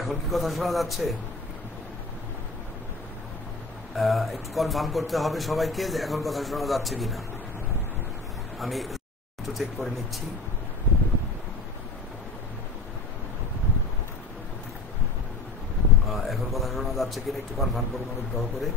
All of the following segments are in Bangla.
এখন কি কথা শোনা যাচ্ছে? একটু কনফার্ম করতে হবে সবাইকে যে এখন কথা শোনা যাচ্ছে কিনা। আমি একটু চেক করে নিচ্ছি। এখন কথা শোনা যাচ্ছে কিনা একটু কনফার্ম করুন অনুগ্রহ করে।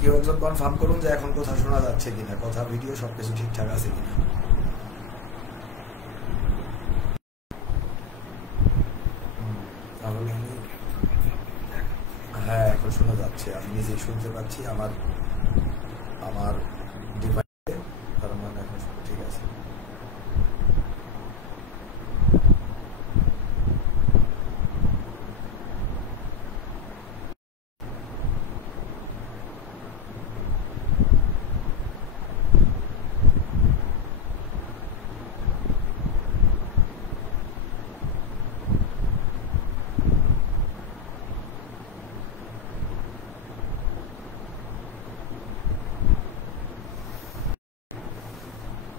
কেউ একজন কনফার্ম করুন যে এখন কথা শোনা যাচ্ছে কিনা, কথা ভিডিও সবকিছু ঠিকঠাক আছে কিনা। তাহলে আমি হ্যাঁ এখন শোনা যাচ্ছে, আমি নিজেই শুনতে পাচ্ছি আমার ডিভাইসে, তার মানে এখন ঠিক আছে।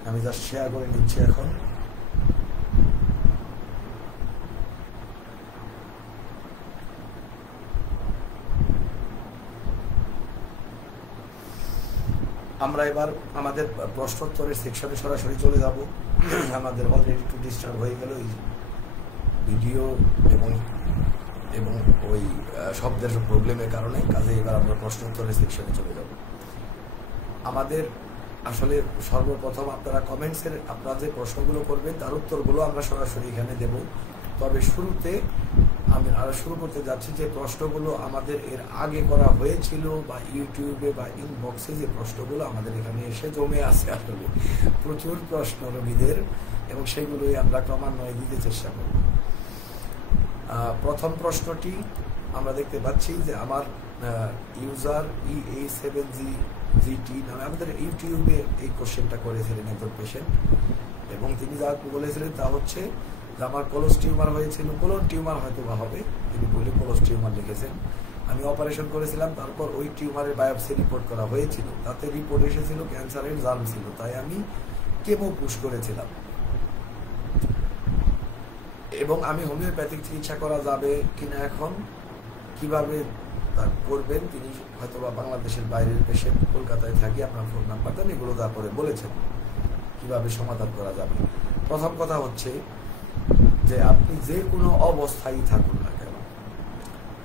আমি জাস্ট শেয়ার করে নিচ্ছি এখন। আমরা এবার আমাদের প্রশ্নোত্তরের সেকশনে সরাসরি চলে যাব। আমাদের অলরেডি একটু ডিস্টার্ব হয়ে গেল এই ভিডিও এবং ওই শব্দের প্রবলেমের কারণে, কাজে এবার আমরা প্রশ্নোত্তরের সেকশনে চলে যাব। আমাদের আসলে সর্বপ্রথম আপনারা কমেন্টসের আপনারা যে প্রশ্নগুলো করবেন তার উত্তরগুলো আমরা সরাসরি এখানে দেব। তবে শুরুতে আমি আরো শুরু করতে যাচ্ছি যে প্রশ্নগুলো আমাদের এর আগে করা হয়েছিল বা ইউটিউবে বা ইনবক্সে যে প্রশ্নগুলো আমাদের এখানে এসে জমে আছে, আসলে প্রচুর প্রশ্ন রোগীদের, এবং সেগুলোই আমরা ক্রমান্বয়ে দিতে চেষ্টা করব। প্রথম প্রশ্নটি আমরা দেখতে পাচ্ছি যে আমার ইউজার EA7GT নামে আমাদের ইউটিউবে এই কোশ্চেনটা করেছিলেন একজন পেশেন্ট, এবং তিনি যা বলেছিলেন তা হচ্ছে যে আমার কোলস টিউমার হয়েছিল, কোলন টিউমার হয়তো বা হবে, তিনি বলে কোলস টিউমার লিখেছেন। আমি অপারেশন করেছিলাম, তারপর ওই টিউমারের বায়োপসি রিপোর্ট করা হয়েছিল, তাতে রিপোর্ট এসেছিল ক্যান্সারের জার্ম ছিল, তাই আমি কেমো পুশ করেছিলাম, এবং আমি হোমিওপ্যাথিক চিকিৎসা করা যাবে কিনা এখন কিভাবে করবেন, তিনি হয়তো বা বাংলাদেশের বাইরের পেশেন্ট, কলকাতায় থাকি, আপনার ফোন নাম্বার দেন, এগুলো তারপরে বলেছেন কিভাবে সমাধান করা যাবে। প্রথম কথা হচ্ছে যে আপনি যে কোনো অবস্থায় থাকুন না কেন,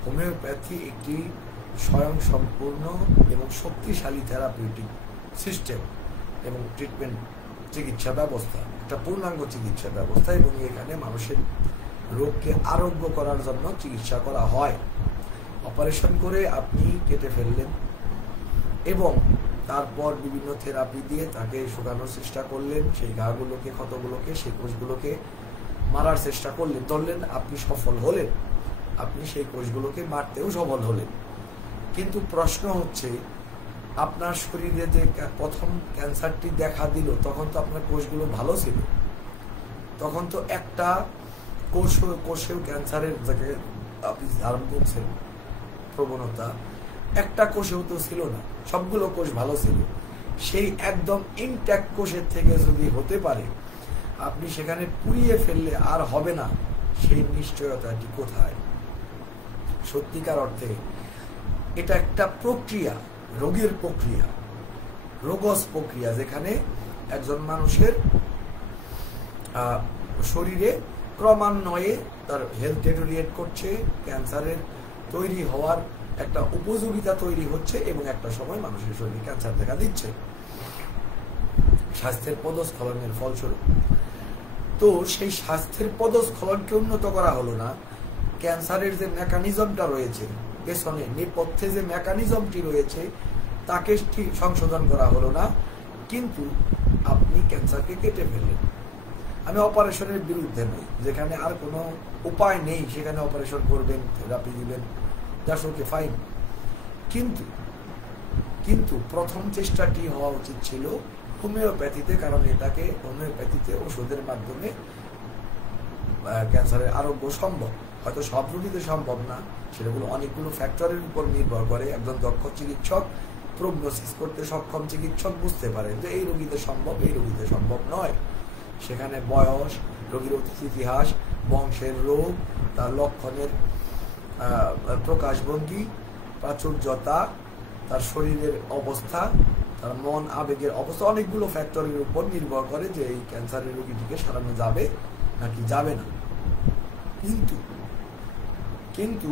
হোমিওপ্যাথি একটি স্বয়ং সম্পূর্ণ এবং শক্তিশালী থেরাপিউটিক সিস্টেম এবং ট্রিটমেন্ট চিকিৎসা ব্যবস্থা, একটা পূর্ণাঙ্গ চিকিৎসা ব্যবস্থা, এবং এখানে মানুষের রোগকে আরোগ্য করার জন্য চিকিৎসা করা হয়। অপারেশন করে আপনি কেটে ফেললেন এবং তারপর বিভিন্ন থেরাপি দিয়ে তাকে শুকানোর চেষ্টা করলেন, সেই ঘাগুলোকে, ক্ষতগুলোকে, সেই কোষগুলোকে মারার চেষ্টা করলেন, ধরলেন আপনি সফল হলেন, আপনি সেই কোষগুলোকে মারতেও সফল হলেন। কিন্তু প্রশ্ন হচ্ছে আপনার শরীরে যে প্রথম ক্যান্সারটি দেখা দিল তখন তো আপনার কোষগুলো ভালো ছিল, তখন তো একটা কোষেও ক্যান্সারের যাকে আপনি ধারণ করছেন প্রবণতা, একটা কোষেও তো ছিল না, সবগুলো কোষ ভালো ছিল। সেই একদম ইনট্যাক্ট কোষের থেকে যদি হতে পারে, আপনি সেখানে পুড়িয়ে ফেললে আর হবে না, সেই নিশ্চয়তাটি কোথায়? সত্যিকার অর্থে এটা একটা প্রক্রিয়া, রোগের প্রক্রিয়া, রোগস প্রক্রিয়া, যেখানে একজন মানুষের শরীরে ক্রমান্বয়ে তার হেলথ ডেটোরিয়েট করছে, ক্যান্সারের তৈরি হওয়ার একটা উপযোগিতা তৈরি হচ্ছে, এবং একটা সময় মানুষের শরীরে ক্যান্সার দেখা দিচ্ছে স্বাস্থ্যের পদস্খলনের ফলস্বরূপ। তো সেই স্বাস্থ্যের পদস্খলনকে উন্নত করা হলো না, ক্যান্সারের যে মেকানিজমটা রয়েছে পেছনে, নেপথ্যে যে মেকানিজমটি রয়েছে তাকে ঠিক সংশোধন করা হলো না, কিন্তু আপনি ক্যান্সারকে কেটে ফেললেন। আমি অপারেশনের বিরুদ্ধে নই, যেখানে আর কোনো উপায় নেই সেখানে অপারেশন করবেন, থেরাপি দিবেন, দ্যাটস ওকে, ফাইন। কিন্তু কিন্তু প্রথম চেষ্টাটি হওয়া উচিত ছিল হোমিওপ্যাথিতে, কারণ এটাকে হোমিওপ্যাথিতে ওষুধের মাধ্যমে ক্যান্সারের আরোগ্য সম্ভব। হয়তো সব রোগীতে সম্ভব না, সেগুলো অনেকগুলো ফ্যাক্টরের উপর নির্ভর করে। একজন দক্ষ চিকিৎসক, প্রগনোসিস করতে সক্ষম চিকিৎসক বুঝতে পারে যে এই রোগীতে সম্ভব, এই রোগীতে সম্ভব নয়। সেখানে বয়স, রোগীর অতীত ইতিহাস, বংশের রোগ, তার লক্ষণের প্রকাশভঙ্গি, প্রাচুর্যতা, তার শরীরের অবস্থা, তার মন আবেগের অবস্থা, অনেকগুলো ফ্যাক্টরের উপর নির্ভর করে যে এই ক্যান্সারের রোগীটিকে সারানো যাবে নাকি যাবে না। কিন্তু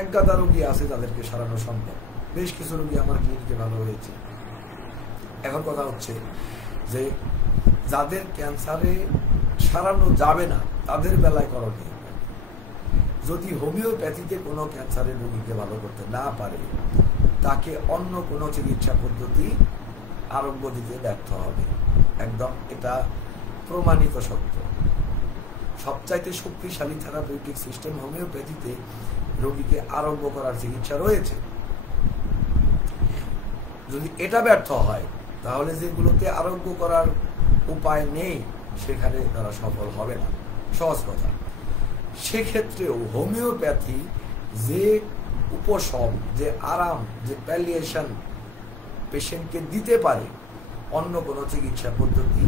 একগাদা রোগী আছে যাদেরকে সারানো সম্ভব। বেশ কিছু রোগী আমার ক্লিনিকে ভালো হয়েছে। এখন কথা হচ্ছে যে যাদের ক্যান্সারে সারানো যাবে না তাদের বেলায় করণীয়, যদি হোমিওপ্যাথিতে কোনো ক্যান্সারের রোগীকে ভালো করতে না পারে, তাকে অন্য কোনো চিকিৎসা পদ্ধতি আরোগ্য দিতে ব্যর্থ হবে। একদম এটা প্রমাণিত সত্য। সবচাইতে শক্তিশালী থেরাপিউটিক সিস্টেম হোমিওপ্যাথিতে রোগীকে আরোগ্য করার চিকিৎসা রয়েছে। যদি এটা ব্যর্থ হয় তাহলে যেগুলোতে আরোগ্য করার উপায় নেই সেখানে তারা সফল হবে না। সহজ কথা। সেক্ষেত্রেও হোমিওপ্যাথি যে উপশম, যে আরাম, যে প্যালিয়েশন পেশেন্টকে দিতে পারে, অন্য কোনো চিকিৎসা পদ্ধতি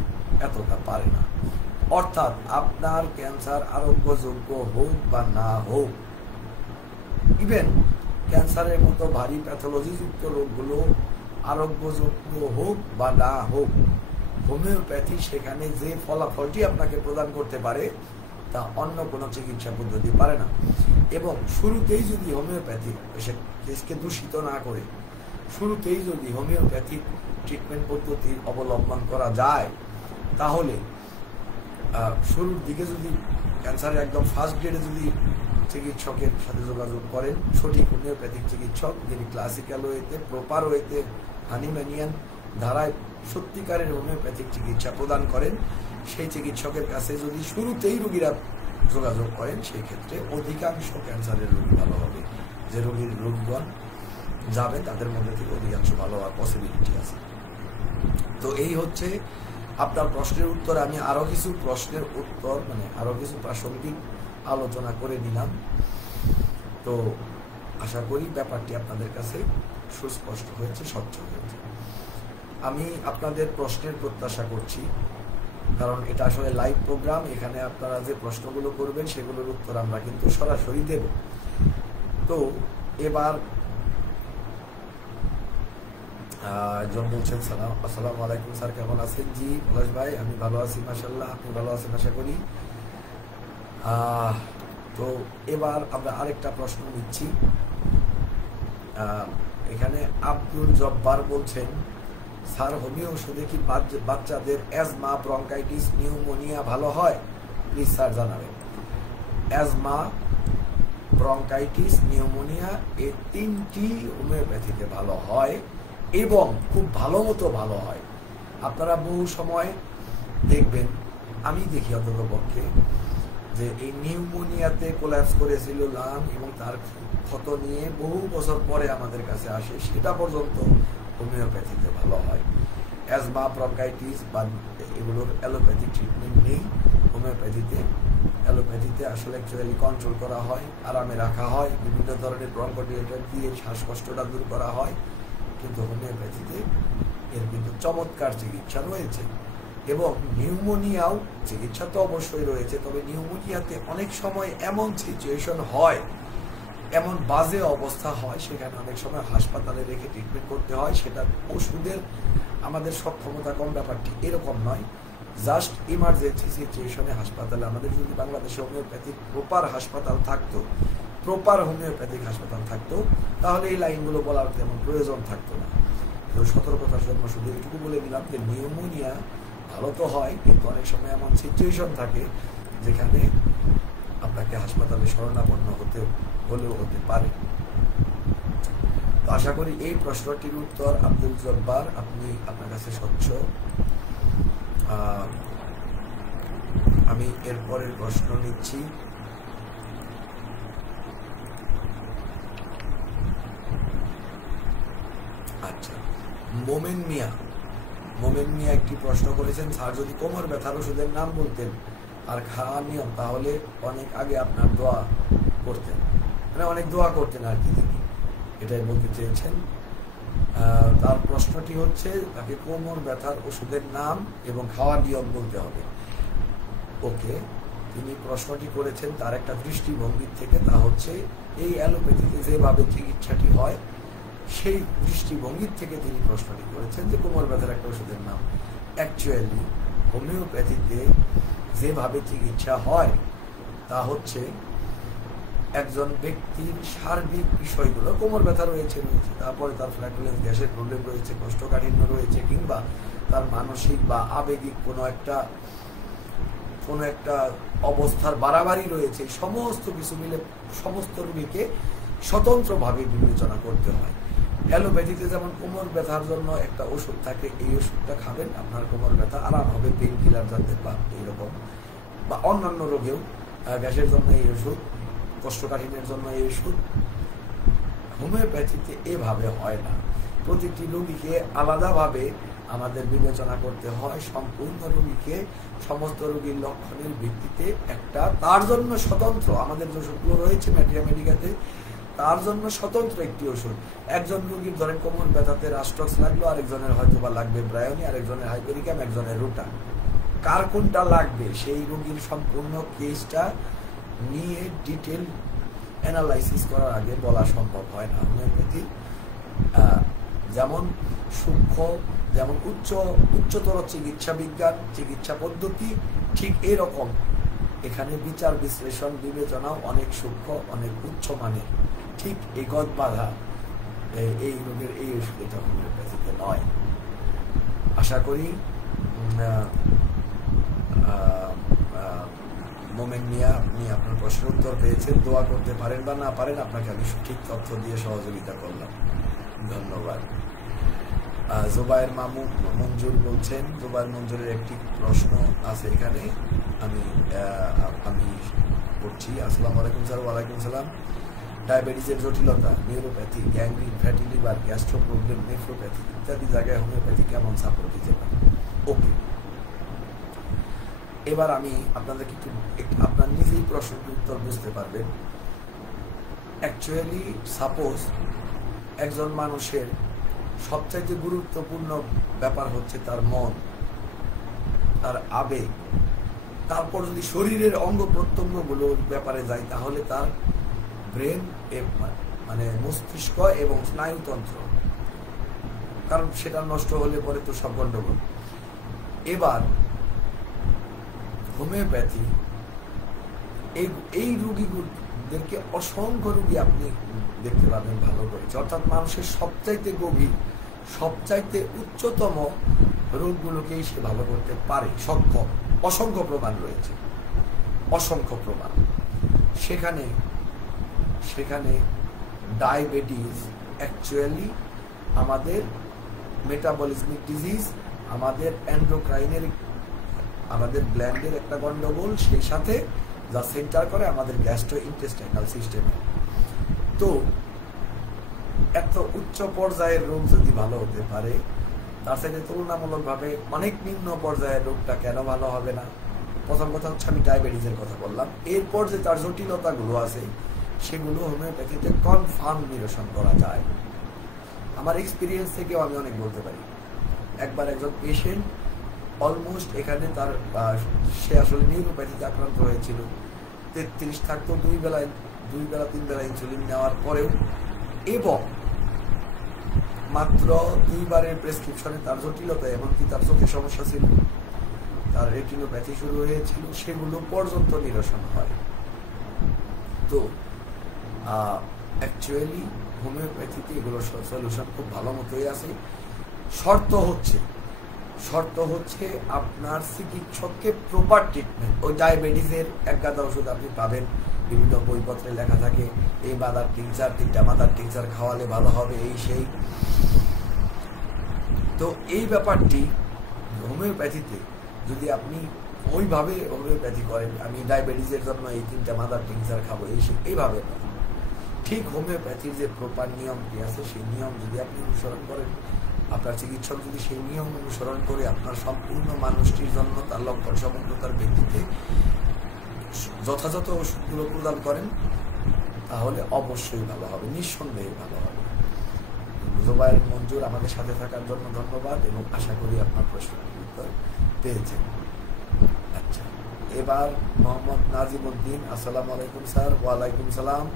এতটা পারে না। অর্থাৎ আপনার ক্যান্সার আরোগ্যযোগ্য হোক বা না হোক, ইভেন ক্যান্সারের মতো ভারী প্যাথোলজিযুক্ত রোগগুলো আরোগ্যযোগ্য হোক বা না হোক, হোমিওপ্যাথি সেখানে যে ফলাফলটি আপনাকে প্রদান করতে পারে তা অন্য কোনো চিকিৎসা পদ্ধতি পারে না। এবং শুরুতেই যদি হোমিওপ্যাথি কেসকে দূষিত না করে শুরুতেই যদি হোমিওপ্যাথিক ট্রিটমেন্ট পদ্ধতি অবলম্বন করা যায়, তাহলে শুরুর দিকে যদি ক্যান্সারের একদম ফার্স্ট গ্রেডে যদি চিকিৎসকের সাথে যোগাযোগ করেন, সঠিক হোমিওপ্যাথিক চিকিৎসক যিনি ক্লাসিক্যাল ওয়েতে, প্রপার ওয়েতে, হানিম্যানিয়ান ধারায় সত্যিকারের হোমিওপ্যাথিক চিকিৎসা প্রদান করেন, সেই চিকিৎসকের কাছে যদি শুরুতেই রোগীরা যোগাযোগ করেন, সেই ক্ষেত্রে অধিকাংশ ক্যান্সারের রোগী ভালো হবে। যে রোগীগণ যাবে তাদের মধ্যে থেকে অধিকাংশ ভালো হওয়ার পসিবিলিটি আছে। তো এই হচ্ছে আপনার প্রশ্নের উত্তর। আমি আরো কিছু প্রশ্নের উত্তর, মানে আরো কিছু প্রাসঙ্গিক আলোচনা করে নিলাম। তো আশা করি ব্যাপারটি আপনাদের কাছে সুস্পষ্ট হয়েছে, স্বচ্ছ হয়েছে। আমি আপনাদের প্রশ্নের প্রত্যাশা করছি, কারণ এটা আসলে লাইভ প্রোগ্রাম। এখানে আপনারা যে প্রশ্নগুলো করবেন সেগুলোর উত্তর আমরা কিন্তু সরাসরি দেব। তো এবার একজন বলছেন, আসসালামু আলাইকুম স্যার, কেমন আছেন? জি পলাশ ভাই, আমি ভালো আছি মাশাআল্লাহ, আপনি ভালো আছেন আশা করি। তো এবার আমরা আরেকটা প্রশ্ন নিচ্ছি। এখানে আব্দুল জব্বার বলছেন, স্যার হোমিও ওষুধে কি বাচ্চাদের অ্যাজমা, ব্রঙ্কাইটিস, নিউমোনিয়া ভালো হয়? প্লিজ স্যার জানাবেন। অ্যাজমা, ব্রঙ্কাইটিস, নিউমোনিয়া এই তিনটি হোমিওপ্যাথিতে ভালো হয় এবং খুব ভালো মতো ভালো হয়। আপনারা বহু সময় দেখবেন, আমি দেখি অন্তত পক্ষে, যে এই নিউমোনিয়াতে কোল্যাপস করেছিল লাং এবং তার ক্ষত নিয়ে বহু বছর পরে আমাদের কাছে আসে, সেটা পর্যন্ত হোমিওপ্যাথিতে ভালো হয়। অ্যাজমা, ব্রঙ্কাইটিস বা এগুলোর অ্যালোপ্যাথিক ট্রিটমেন্ট নেই হোমিওপ্যাথিতে। অ্যালোপ্যাথিতে আসলে অ্যাকচুয়ালি কন্ট্রোল করা হয়, আরামে রাখা হয়, বিভিন্ন ধরনের ব্রঙ্কোডিলেটর দিয়ে শ্বাসকষ্টটা দূর করা হয়। কিন্তু হোমিওপ্যাথিতে এর কিন্তু চমৎকার চিকিৎসা রয়েছে। এবং নিউমোনিয়াও চিকিৎসা তো অবশ্যই রয়েছে, তবে নিউমোনিয়াতে অনেক সময় এমন সিচুয়েশন হয়, এমন বাজে অবস্থা হয়, সেখানে অনেক সময় হাসপাতালে রেখে ট্রিটমেন্ট করতে হয়। সেটা ওষুধের আমাদের সক্ষমতা কম, ব্যাপারটি এরকম নয়। জাস্ট ইমার্জেন্সি সিচুয়েশনে হাসপাতালে, আমাদের যদি বাংলাদেশে হোমিওপ্যাথিক প্রপার হাসপাতাল থাকতো, প্রপার হোমিওপ্যাথিক হাসপাতাল থাকতো, তাহলে এই লাইনগুলো বলার তেমন প্রয়োজন থাকতো না। তো সতর্কতার জন্য শুধু এটুকু বলে দিলাম যে নিউমোনিয়া ভালো তো হয়, কিন্তু অনেক সময় এমন সিচুয়েশন থাকে যেখানে আপনাকে হাসপাতালে শরণাপন্ন হলেও হতে পারে। তো আশা করি এই প্রশ্নটির উত্তর আব্দুল জব্বার আপনি আপনার কাছে স্বচ্ছ। আমি এরপরের প্রশ্ন নিচ্ছি। মোমেন মিয়া একটি প্রশ্ন করেছেন, স্যার যদি কোমর ব্যথার ওষুধের নাম বলতেন আর খাওয়ার নিয়ম, তাহলে অনেক আগে আপনার দোয়া করতেন, মানে অনেক দোয়া করতেন আর কি, তিনি এটাই বলতে চেয়েছেন। তার প্রশ্নটি হচ্ছে তাকে কোমর ব্যথার ওষুধের নাম এবং খাওয়ার নিয়ম বলতে হবে। ওকে, তিনি প্রশ্নটি করেছেন তার একটা দৃষ্টিভঙ্গির থেকে, তা হচ্ছে এই অ্যালোপ্যাথিতে যেভাবে চিকিৎসাটি হয় সেই দৃষ্টিভঙ্গির থেকে তিনি প্রশ্নটি করেছেন যে কোমর ব্যথার একটা ওষুধের নাম। অ্যাকচুয়ালি হোমিওপ্যাথিতে যেভাবে চিকিৎসা হয় তা হচ্ছে একজন ব্যক্তির সার্বিক বিষয়গুলো, কোমর ব্যথা রয়েছে, তারপরে তার ফ্ল্যাটুলেন্স গ্যাসের প্রবলেম রয়েছে, কোষ্ঠকাঠিন্য রয়েছে, কিংবা তার মানসিক বা আবেগিক কোনো একটা অবস্থার বাড়াবাড়ি রয়েছে, সমস্ত কিছু মিলে সমস্ত রোগীকে স্বতন্ত্রভাবে বিবেচনা করতে হয়। অ্যালোপ্যাথিতে যেমন কোমর ব্যথার জন্য একটা ওষুধ থাকে, এই ওষুধটা খাবেন আপনার কোমর ব্যথা আরাম হবে, পেন কিলার জানতে বা এইরকম, বা অন্যান্য রোগেও গ্যাসের জন্য এই ওষুধ, কোষ্ঠকাঠিন্যের জন্য এই ওষুধ। হোমিওপ্যাথিতে এভাবে হয় না, প্রতিটি রোগীকে আলাদাভাবে আমাদের বিবেচনা করতে হয়। সম্পূর্ণ রোগীকে সমস্ত রোগীর লক্ষণের ভিত্তিতে একটা তার জন্য স্বতন্ত্র, আমাদের যে ওষুধগুলো রয়েছে ম্যাট্রিয়া মেডিকাতে, তার জন্য স্বতন্ত্র একটি ওষুধ। একজন রোগীর ধরেন কোমর ব্যথাতে রাস্টক্স লাগলো, আরেকজনের হয়তো বা লাগবে ব্রায়োনি, আরেকজনের হাইপেরিকাম, একজনের রুটা, কার কোনটা লাগবে সেই রোগীর সম্পূর্ণ কেসটা নিয়ে ডিটেল অ্যানালাইসিস করার আগে বলা সম্ভব হয় না। হোমিওপ্যাথি যেমন সূক্ষ্ম, যেমন উচ্চতর চিকিৎসা বিজ্ঞান, চিকিৎসা পদ্ধতি, ঠিক এরকম এখানে বিচার বিশ্লেষণ বিবেচনাও অনেক সূক্ষ্ম, অনেক উচ্চ মানের। ঠিক এই গদ বাঁধা এই রোগের এই ওষুধটা হোমিওপ্যাথিতে নয়। আশা করি মোমেন মিয়া, আপনি আপনার প্রশ্নের উত্তর পেয়েছেন। দোয়া করতে পারেন বা না পারেন, আপনাকে আমি সঠিক তথ্য দিয়ে সহযোগিতা করলাম। ধন্যবাদ। জোবায়ের মঞ্জুর বলছেন, জোবায়ের মঞ্জুরের একটি প্রশ্ন আছে এখানে, আমি করছি। আসসালামু আলাইকুম স্যার। ওয়ালাইকুম সালাম। ডায়াবেটিসের জটিলতা, neuropathy, gangrene, fatty liver, gastro problem, nephropathy ইত্যাদি জায়গায় হোমিওপ্যাথি কেমন সাপোর্ট দিতে পারে? ওকে, এবার আমি আপনাদেরকে আপনার নিজেই প্রশ্নের উত্তর বুঝতে পারবেন। অ্যাকচুয়ালি সাপোজ একজন মানুষের সবচাইতে গুরুত্বপূর্ণ ব্যাপার হচ্ছে তার মন, তার আবেগ, তারপর যদি শরীরের অঙ্গ প্রত্যঙ্গগুলোর ব্যাপারে যায় তাহলে তার ব্রেন, মানে মস্তিষ্ক এবং স্নায়ুতন্ত্র, কারণ সেটা নষ্ট হলে পরে তো সব গন্ডগোল। এবার হোমিওপ্যাথি এই রোগীদেরকে অসংখ্য রোগী আপনি দেখতে পাবেন ভালো করেছে, অর্থাৎ মানুষের সবচাইতে গভীর, সবচাইতে উচ্চতম রোগগুলোকেই সে ভালো করতে পারে, সক্ষম। অসংখ্য প্রমাণ রয়েছে, অসংখ্য প্রমাণ। সেখানে ডায়াবেটিস অ্যাকচুয়ালি আমাদের মেটাবলিজমিক ডিজিজ, আমাদের এন্ডোক্রাইনের, আমাদের গ্ল্যান্ডের একটা গন্ডগোল, সেই সাথে যা সেন্টার করে আমাদের গ্যাস্ট্রো ইন্টেস্টাইনাল সিস্টেমে। তো এত উচ্চ পর্যায়ের রোগ যদি ভালো হতে পারে, তার সাথে তুলনামূলকভাবে অনেক নিম্ন পর্যায়ের রোগটা কেন ভালো হবে না? প্রথম কথা হচ্ছে আমি ডায়াবেটিসের কথা বললাম, এরপর যে তার জটিলতাগুলো আছে সেগুলো হোমিওপ্যাথিতে কনফার্ম নিরসন করা যায়। আমার এক্সপিরিয়েন্স থেকেও আমি অনেক বলতে পারি। একবার একজন পেশেন্ট অলমোস্ট এখানে সে আসলে নিউরোপ্যাথিতে আক্রান্ত হয়েছিল, 33 থাকতো, 2 বেলা 3 বেলা ইনসুলিন নেওয়ার পরেও, এবং মাত্র 2 বারের প্রেসক্রিপশনে তার জটিলতা, এমনকি তার চোখের সমস্যা ছিল, তার রেটিনোপ্যাথি শুরু হয়েছিল, সেগুলো পর্যন্ত নিরসন হয়। তো অ্যাকচুয়ালি হোমিওপ্যাথিতে এগুলো সলিউশন খুব ভালো মতোই আছে। শর্ত হচ্ছে আপনার চিকিৎসককে প্রপার ট্রিটমেন্ট। ওই ডায়াবেটিসের এক গাদা ওষুধ আপনি পাবেন, বিভিন্ন বইপত্রে লেখা থাকে, এই মাদার টিংচার, 3টা মাদার টিংচার খাওয়ালে ভালো হবে, এই সেই। তো এই ব্যাপারটি হোমিওপ্যাথিতে যদি আপনি ওইভাবে হোমিওপ্যাথি করেন, আমি ডায়াবেটিসের জন্য এই 3টা মাদার টিংচার খাবো, এই সেই, এইভাবে না। ঠিক হোমিওপ্যাথির যে প্রপার নিয়মটি আছে সেই নিয়ম যদি আপনি অনুসরণ করেন, আপনার চিকিৎসক যদি সেই নিয়ম অনুসরণ করে আপনার সম্পূর্ণ মানুষটির জন্য তার লক্ষণ সমগ্রতার ভিত্তিতে যথাযথ ওষুধগুলো প্রদান করেন, তাহলে অবশ্যই ভালো হবে, নিঃসন্দেহে ভালো হবে। জুবাইর মঞ্জুর, আমাদের সাথে থাকার জন্য ধন্যবাদ এবং আশা করি আপনার প্রশ্নের উত্তর পেয়েছেন। আচ্ছা, এবার মোহাম্মদ নাজিম উদ্দিন, আসসালামু আলাইকুম স্যার। ওয়ালাইকুম সালাম,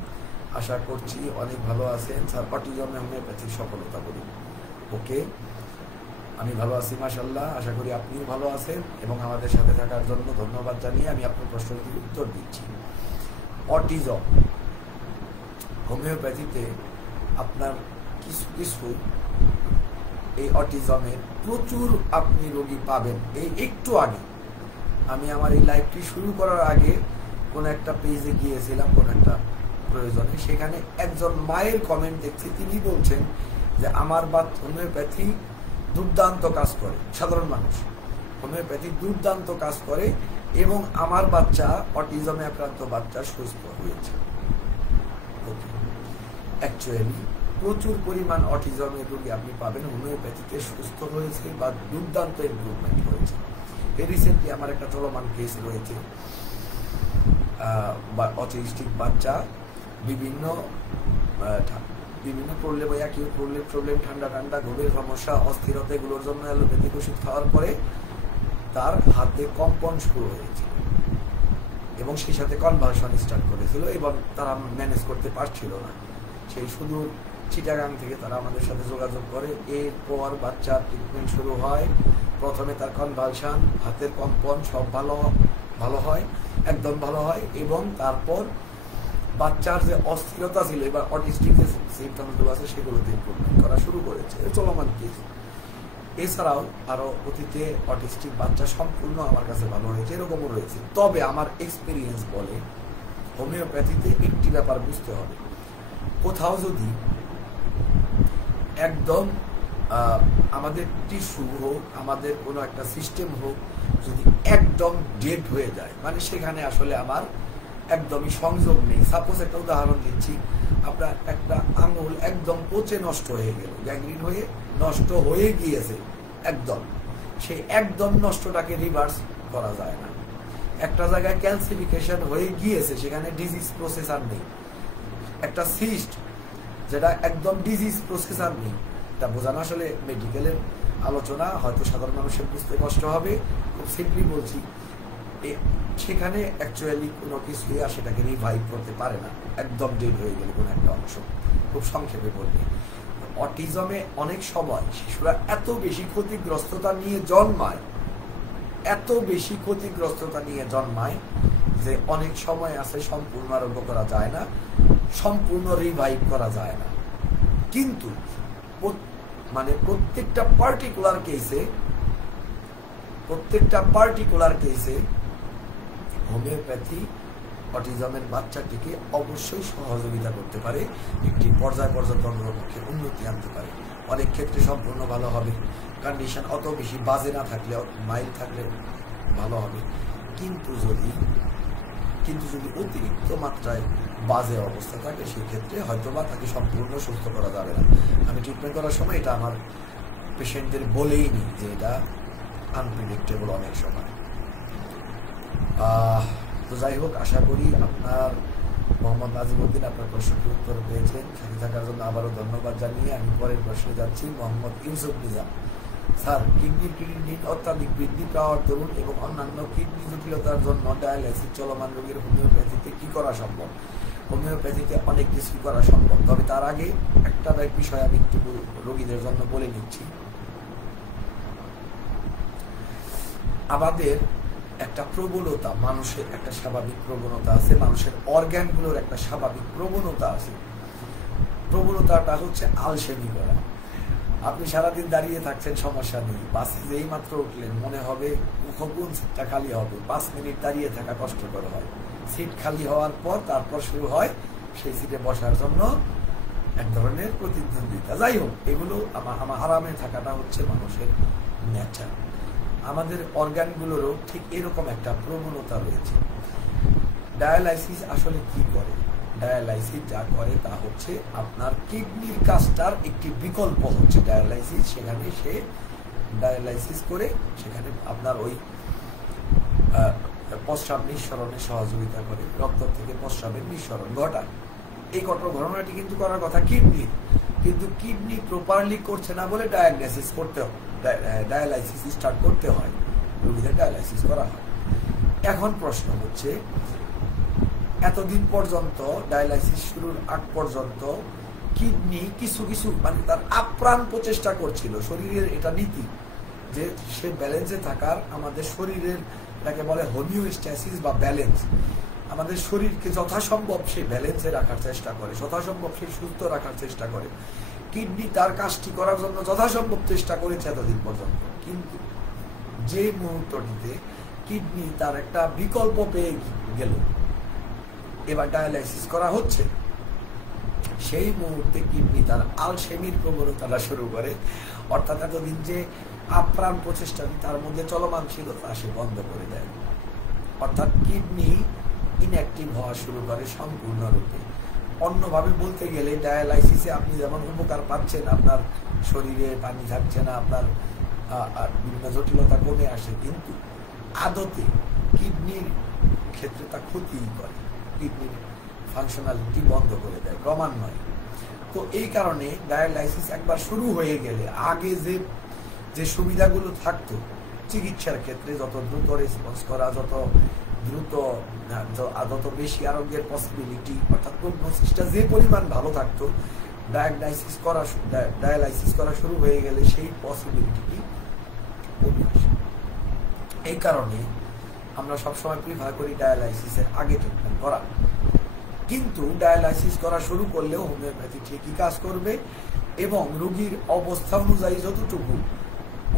আশা করছি অনেক ভালো আছেন স্যার। অটিজমে হোমিওপ্যাথিক সফলতা বলি। ওকে, আমি ভালো আছি মাশাআল্লাহ, আশা করি আপনিও ভালো আছেন এবং আমাদের সাথে থাকার জন্য ধন্যবাদ জানিয়ে আমি আপনার প্রশ্নের উত্তর দিচ্ছি। অটিজম হোমিওপ্যাথিতে আপনার কিছু কিছু এই অটিজমের প্রচুর আপনি রোগী পাবেন। এই একটু আগে আমি আমার এই লাইভটি শুরু করার আগে কোন একটা পেজে গিয়েছিলাম কোন একটা প্রয়োজনে, সেখানে একজন মায়ের কমেন্ট দেখছি, তিনি বলছেন যে আমার হোমিওপ্যাথি দুর্দান্ত কাজ করে। সাধারণ মানুষ, হোমিওপ্যাথি দুর্দান্ত কাজ করে এবং আমার বাচ্চা অটিজমে আক্রান্ত বাচ্চা সুস্থ হয়েছে। অ্যাকচুয়ালি প্রচুর পরিমাণ অটিজমের রোগী আপনি পাবেন হোমিওপ্যাথিতে সুস্থ হয়েছে বা দুর্দান্ত ইমপ্রুভমেন্ট হয়েছে। এই রিসেন্টলি আমার একটা চলমান কেস রয়েছে, অটিস্টিক বাচ্চা বিভিন্ন প্রবলেম, একই প্রবলেম, ঠান্ডা, ঘুমের সমস্যা, অস্থিরতা, এগুলোর জন্য অ্যালোপ্যাথিক ওষুধ খাওয়ার পরে তার হাতে কম্পন শুরু হয়েছিল এবং সেই সাথে কনভালশন স্টার্ট করেছিল এবং তারা ম্যানেজ করতে পারছিল না। সেই সুদূর চিটাগাং থেকে তারা আমাদের সাথে যোগাযোগ করে। এরপর বাচ্চার ট্রিটমেন্ট শুরু হয়। প্রথমে তার কনভালশন, হাতের কম্পন সব ভালো হয়, একদম ভালো হয় এবং তারপর বাচ্চার যে অস্থিরতা ছিল এবার অটিস্টিক যে সিমটমসগুলো আছে সেগুলোতে ইমপ্রুভমেন্ট করা শুরু করেছে। চলমান কেস। এছাড়াও আরো অতীতে অটিস্টিক বাচ্চা সম্পূর্ণ আমার কাছে ভালো হয়েছে, এরকমও রয়েছে। তবে আমার এক্সপিরিয়েন্স বলে হোমিওপ্যাথিতে একটি ব্যাপার বুঝতে হবে, কোথাও যদি একদম আমাদের টিস্যু হোক, আমাদের কোনো একটা সিস্টেম হোক, যদি একদম ডেড হয়ে যায়, মানে সেখানে আসলে আমার একদমই সংযোগ নেই। সাপোজ একটা উদাহরণ দিচ্ছি, আপনার একটা আঙুল একদম পচে নষ্ট হয়ে গেল, গ্যাংগ্রিন হয়ে নষ্ট হয়ে গিয়েছে একদম, সেই একদম নষ্টটাকে রিভার্স করা যায় না। একটা জায়গায় ক্যালসিফিকেশন হয়ে গিয়েছে, সেখানে ডিজিজ প্রসেসার নেই। একটা সিস্ট যেটা একদম ডিজিজ প্রসেসার নেই, এটা বোঝানো আসলে মেডিকেলের আলোচনা, হয়তো সাধারণ মানুষের বুঝতে কষ্ট হবে, খুব সিম্পলি বলছি, সেখানে অ্যাকচুয়ালি কোনো কিছুই আর সেটাকে রিভাইভ করতে পারে না, একদম ডেড হয়ে গেলে কোনো একটা অংশ। খুব সংক্ষেপে বলবে, অটিজমে অনেক সময় শিশুরা এত বেশি ক্ষতিগ্রস্ততা নিয়ে জন্মায় যে অনেক সময় আছে সম্পূর্ণ আরোগ্য করা যায় না, সম্পূর্ণ রিভাইভ করা যায় না। কিন্তু মানে প্রত্যেকটা পার্টিকুলার কেসে হোমিওপ্যাথি অটিজমের বাচ্চাটিকে অবশ্যই সহযোগিতা করতে পারে, একটি পর্যায় পর্যন্ত পক্ষে উন্নতি আনতে পারে। অনেক ক্ষেত্রে সম্পূর্ণ ভালো হবে, কন্ডিশন অত বেশি বাজে না থাকলে, মাইল্ড থাকলে ভালো হবে। কিন্তু যদি অতিরিক্ত মাত্রায় বাজে অবস্থা থাকে, সেই ক্ষেত্রে হয়তোবা তাকে সম্পূর্ণ সুস্থ করা যাবে না। আমি ট্রিটমেন্ট করার সময় এটা আমার পেশেন্টদের বলেই নিই যে এটা আনপ্রেডিক্টেবল অনেক সময়। তো যাই হোক, আশা করি আপনার মোহাম্মদ নাজিম উদ্দিন আপনার প্রশ্নটির উত্তর পেয়েছেন। সাথে থাকার জন্য আবারও ধন্যবাদ জানিয়ে আমি পরের প্রশ্নে যাচ্ছি। মোহাম্মদ ইউসুফ নিজাম, স্যার, কিডনির অত্যাধিক বৃদ্ধি পাওয়ার দরুন এবং অন্যান্য কিডনি জটিলতার জন্য ডায়ালাইসিস চলমান রোগীর হোমিওপ্যাথিতে কি করা সম্ভব? হোমিওপ্যাথিতে অনেক কিছুই করা সম্ভব, তবে তার আগে একটা বিষয় আমি একটু রোগীদের জন্য বলে নিচ্ছি। আমাদের একটা প্রবণতা, মানুষের একটা স্বাভাবিক প্রবণতা আছে, মানুষের অর্গানগুলোর একটা স্বাভাবিক প্রবণতা আছে। প্রবণতাটা হচ্ছে আলসেমি করা। আপনি সারাদিন দাঁড়িয়ে থাকছেন, সমস্যা নেই, বাসে যেই মাত্র উঠলেন মনে হবে কখন সিটটা খালি হবে, 5 মিনিট দাঁড়িয়ে থাকা কষ্টকর হয়। সিট খালি হওয়ার পর তারপর শুরু হয় সেই সিটে বসার জন্য এক ধরনের প্রতিদ্বন্দ্বিতা। যাই হোক, এগুলো আমার আরামে থাকাটা হচ্ছে মানুষের নেচার। আমাদের অর্গানগুলোরও ঠিক এরকম একটা প্রবণতা রয়েছে। ডায়ালাইসিস আসলে কি করে? ডায়ালাইসিস যা করে তা হচ্ছে আপনার কিডনির কাজটার একটি বিকল্প হচ্ছে ডায়ালাইসিস। সেখানে সে ডায়ালাইসিস করে সেখানে আপনার ওই প্রস্রাব নিঃসরণে সহযোগিতা করে, রক্ত থেকে প্রস্রাবের নিঃসরণ ঘটায়। এই ঘটনাটি কিন্তু করার কথা কিডনির, কিন্তু কিডনি প্রপারলি করছে না বলে ডায়ালাইসিস স্টার্ট করতে হয়, রোগীদের ডায়ালাইসিস করা হয়। এখন প্রশ্ন হচ্ছে, এতদিন পর্যন্ত ডায়ালাইসিস শুরুর আগ পর্যন্ত কিডনি কিছু কিছু মানে তার আপ্রাণ প্রচেষ্টা করছিল, শরীরের এটা নীতি যে সে ব্যালেন্সে থাকার, আমাদের শরীরের এটাকে বলে হোমিওস্ট্যাসিস বা ব্যালেন্স, আমাদের শরীরকে যথাসম্ভব সে ব্যালেন্সে রাখার চেষ্টা করে, যথাসম্ভব সে সুস্থ রাখার চেষ্টা করে। কিডনি তার কাজটি করার জন্য যথাসম্ভব চেষ্টা করেছে এতদিন পর্যন্ত, কিন্তু যে মুহূর্তটিতে কিডনি তার একটা বিকল্প পেয়ে গেল, এবার ডায়ালাইসিস করা হচ্ছে, সেই মুহূর্তে কিডনি তার আলসেমির প্রবণতাটা শুরু করে। অর্থাৎ এতদিন যে আপ্রাণ প্রচেষ্টাটি তার মধ্যে চলমান ছিল তা সে বন্ধ করে দেয়। অর্থাৎ কিডনি ইনঅ্যাক্টিভ হওয়া শুরু করে সম্পূর্ণরূপে। অন্যভাবে বলতে গেলে ডায়ালাইসিসে আপনি যেমন উপকার পাচ্ছেন, আপনার শরীরে পানি থাকছে না, আপনার বিভিন্ন জটিলতা কমে আসে, কিন্তু আদতে কিডনির ক্ষেত্রে তা ক্ষতিই করে, কিডনির ফাংশনালিটি বন্ধ করে দেয় ক্রমান্বয়ে। তো এই কারণে ডায়ালাইসিস একবার শুরু হয়ে গেলে আগে যে সুবিধাগুলো থাকতো চিকিৎসার ক্ষেত্রে, যত দ্রুত রেসপন্স করা, যত বেশি আরোগ্যের পসিবিলিটি, অর্থাৎ প্রগনোসিসটা যে পরিমাণ ভালো থাকতো, ডায়ালাইসিস করা শুরু হয়ে গেলে সেই পসিবিলিটি কমে আসে। এই কারণে আমরা সবসময় প্রিফার করি ডায়ালাইসিসের আগে ট্রিটমেন্ট করা। কিন্তু ডায়ালাইসিস করা শুরু করলেও হোমিওপ্যাথি ঠিকই কাজ করবে এবং রোগীর অবস্থা অনুযায়ী যতটুকু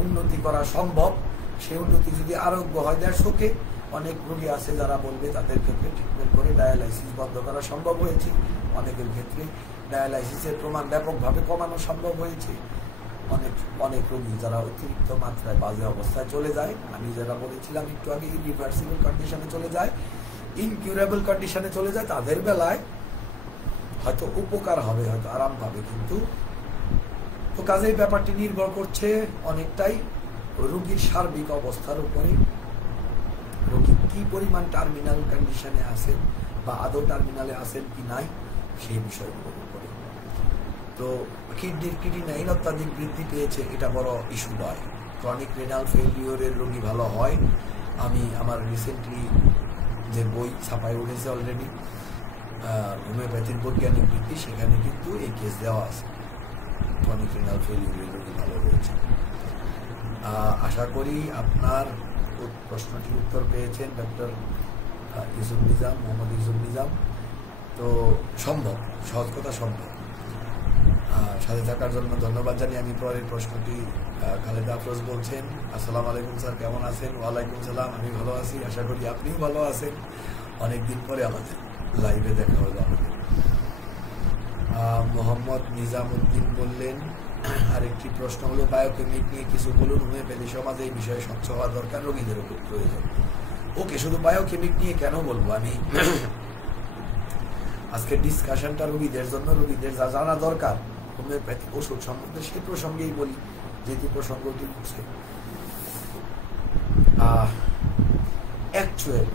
উন্নতি করা সম্ভব, সেই উন্নতি যদি আরোগ্য হয় 150-কে, অনেক রোগী আছে যারা বলবে তাদের ক্ষেত্রে ট্রিটমেন্ট করে ডায়ালাইসিস বন্ধ করা সম্ভব হয়েছে, অনেকের ক্ষেত্রে ডায়ালাইসিসের প্রমাণ ব্যাপকভাবে কমানো সম্ভব হয়েছে। অনেক রোগী যারা অতিরিক্ত মাত্রায় বাজে অবস্থায় চলে যায়, আমি যারা বলেছিলাম একটু আগে ইরিভার্সিবল কন্ডিশনে চলে যায়, ইনকিউরেবল কন্ডিশনে চলে যায়, তাদের বেলায় হয়তো উপকার হবে, হয়তো আরাম পাবে, কিন্তু তো কাজেই ব্যাপারটি নির্ভর করছে অনেকটাই রোগীর সার্বিক অবস্থার উপরে, রোগী কি পরিমাণ টার্মিনাল কন্ডিশনে আছেন বা আদৌ টার্মিনালে আছেন কি নাই সেই বিষয়গুলোর উপরে। তো কিডনির অত্যাধিক বৃদ্ধি পেয়েছে, এটা বড় ইস্যু নয়। ক্রনিক রেনাল ফেলিওরের রোগী ভালো হয়। আমি আমার রিসেন্টলি যে বই ছাপায় উঠেছে অলরেডি, হোমিওপ্যাথির বৈজ্ঞানিক বৃদ্ধি, সেখানে কিন্তু এই কেস দেওয়া আছে, ক্রনিক রেনাল ফেলিওরের রোগী ভালো হয়েছে। আশা করি আপনার প্রশ্নটির উত্তর পেয়েছেন ডক্টর ইউসুফ নিজাম, মোহাম্মদ ইউসুফ নিজাম। তো সম্ভব, সহজ কথা সম্ভব। সাথে থাকার জন্য ধন্যবাদ জানিয়ে আমি পরের প্রশ্নটি, খালেদা আফরোজ বলছেন, আসসালামু আলাইকুম স্যার, কেমন আছেন? ওয়ালাইকুম সালাম, আমি ভালো আছি, আশা করি আপনিও ভালো আছেন। অনেকদিন পরে আমাদের লাইভে দেখা হলো আমাদের। মোহাম্মদ নিজামউদ্দিন বললেন, আরেকটি প্রশ্ন হলো বায়োকেমিক নিয়ে কিছু বলুন, হোমিওপ্যাথি সমাজে এই বিষয়ে স্বচ্ছ হওয়া দরকার, রোগীদের উপর প্রয়োজন। ওকে, শুধু বায়োকেমিক নিয়ে কেন বলবো আমি? আজকে ডিসকাশনটা রোগীদের জন্য, রোগীদের যা জানা দরকার হোমিওপ্যাথিক ওষুধ সম্বন্ধে সে প্রসঙ্গেই বলি, যেহেতু প্রসঙ্গটি হচ্ছে অ্যাকচুয়ালি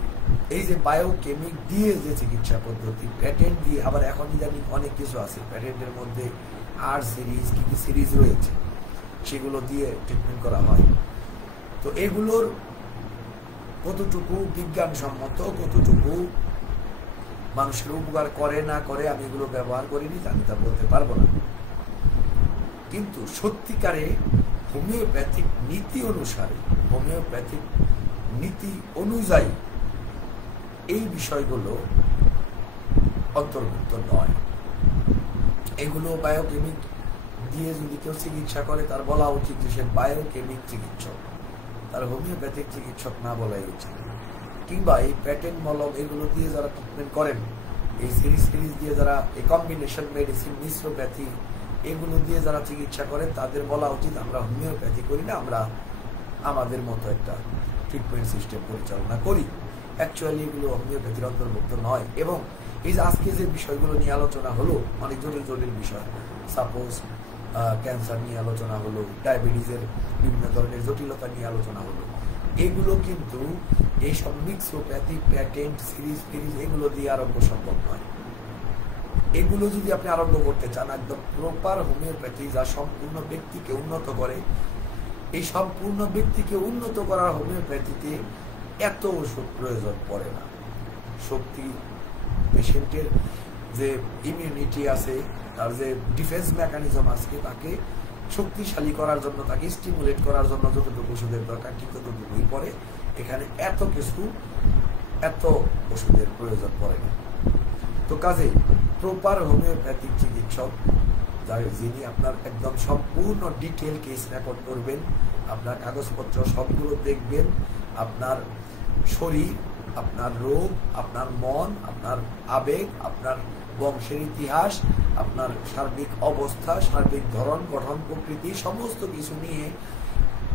এই যে বায়োকেমিক দিয়ে যে চিকিৎসা পদ্ধতি, প্যাটেন্ট দিয়ে, আবার এখন জানি অনেক কিছু আছে প্যাটেন্টের মধ্যে, আর সিরিজ কি কি সিরিজ রয়েছে, সেগুলো দিয়ে ট্রিটমেন্ট করা হয়। তো এগুলোর কতটুকু বিজ্ঞানসম্মত, কতটুকু মানুষের উপকার করে না করে, আমি এগুলো ব্যবহার করিনি, আমি তা বলতে পারবো না। কিন্তু সত্যিকারে হোমিওপ্যাথিক নীতি অনুসারে, হোমিওপ্যাথিক নীতি অনুযায়ী এই বিষয়গুলো অন্তর্ভুক্ত নয়। এগুলো বায়োকেমিক দিয়ে যদি কেউ চিকিৎসা করে, তার বলা উচিত যে সে বায়োকেমিক চিকিৎসক, তার হোমিওপ্যাথিক চিকিৎসক না বলাই উচিত। কিংবা এই প্যাটেন্ট মলম এগুলো দিয়ে যারা ট্রিটমেন্ট করেন, এই সিরিজ দিয়ে যারা, এই কম্বিনেশন মেডিসিন, মিশ্রপ্যাথি এগুলো দিয়ে যারা চিকিৎসা করেন, তাদের বলা উচিত আমরা হোমিওপ্যাথি করি না, আমরা আমাদের মতো একটা ট্রিটমেন্ট সিস্টেম পরিচালনা করি। অ্যাকচুয়ালি এগুলো হোমিওপ্যাথির অন্তর্ভুক্ত নয়। এবং এই যে আজকে যে বিষয়গুলো নিয়ে আলোচনা হলো, অনেক জটিল জটিল বিষয়, সাপোজ ক্যান্সার নিয়ে আলোচনা হলো, ডায়াবেটিসের বিভিন্ন ধরনের জটিলতা নিয়ে আলোচনা হলো, এগুলো কিন্তু এইসব মিক্সোপ্যাথি, প্যাটেন্ট, সিরিজ এগুলো দিয়ে আরোগ্য সম্ভব নয়। এগুলো যদি আপনি আরোগ্য করতে চান, একদম প্রপার হোমিওপ্যাথি যা সম্পূর্ণ ব্যক্তিকে উন্নত করে, এই সম্পূর্ণ ব্যক্তিকে উন্নত করার হোমিওপ্যাথিতে এত ওষুধ প্রয়োজন পড়ে না। শক্তি, পেশেন্টের যে ইমিউনিটি আছে, তার যে ডিফেন্স মেকানিজম আছে, তাকে শক্তিশালী করার জন্য, তাকে স্টিমুলেট করার জন্য যতটুকু ওষুধের দরকার ঠিক ততটুকুই পড়ে। এখানে এত ওষুধের প্রয়োজন পড়ে না। তো কাজেই প্রপার হোমিওপ্যাথিক চিকিৎসক যিনি আপনার একদম সম্পূর্ণ ডিটেল কেস রেকর্ড করবেন, আপনার কাগজপত্র সবগুলো দেখবেন, আপনার শরীর, আপনার রোগ, আপনার মন, আপনার আবেগ, আপনার বংশের ইতিহাস, আপনার সার্বিক অবস্থা, সার্বিক ধরন, গঠন, প্রকৃতি সমস্ত কিছু নিয়ে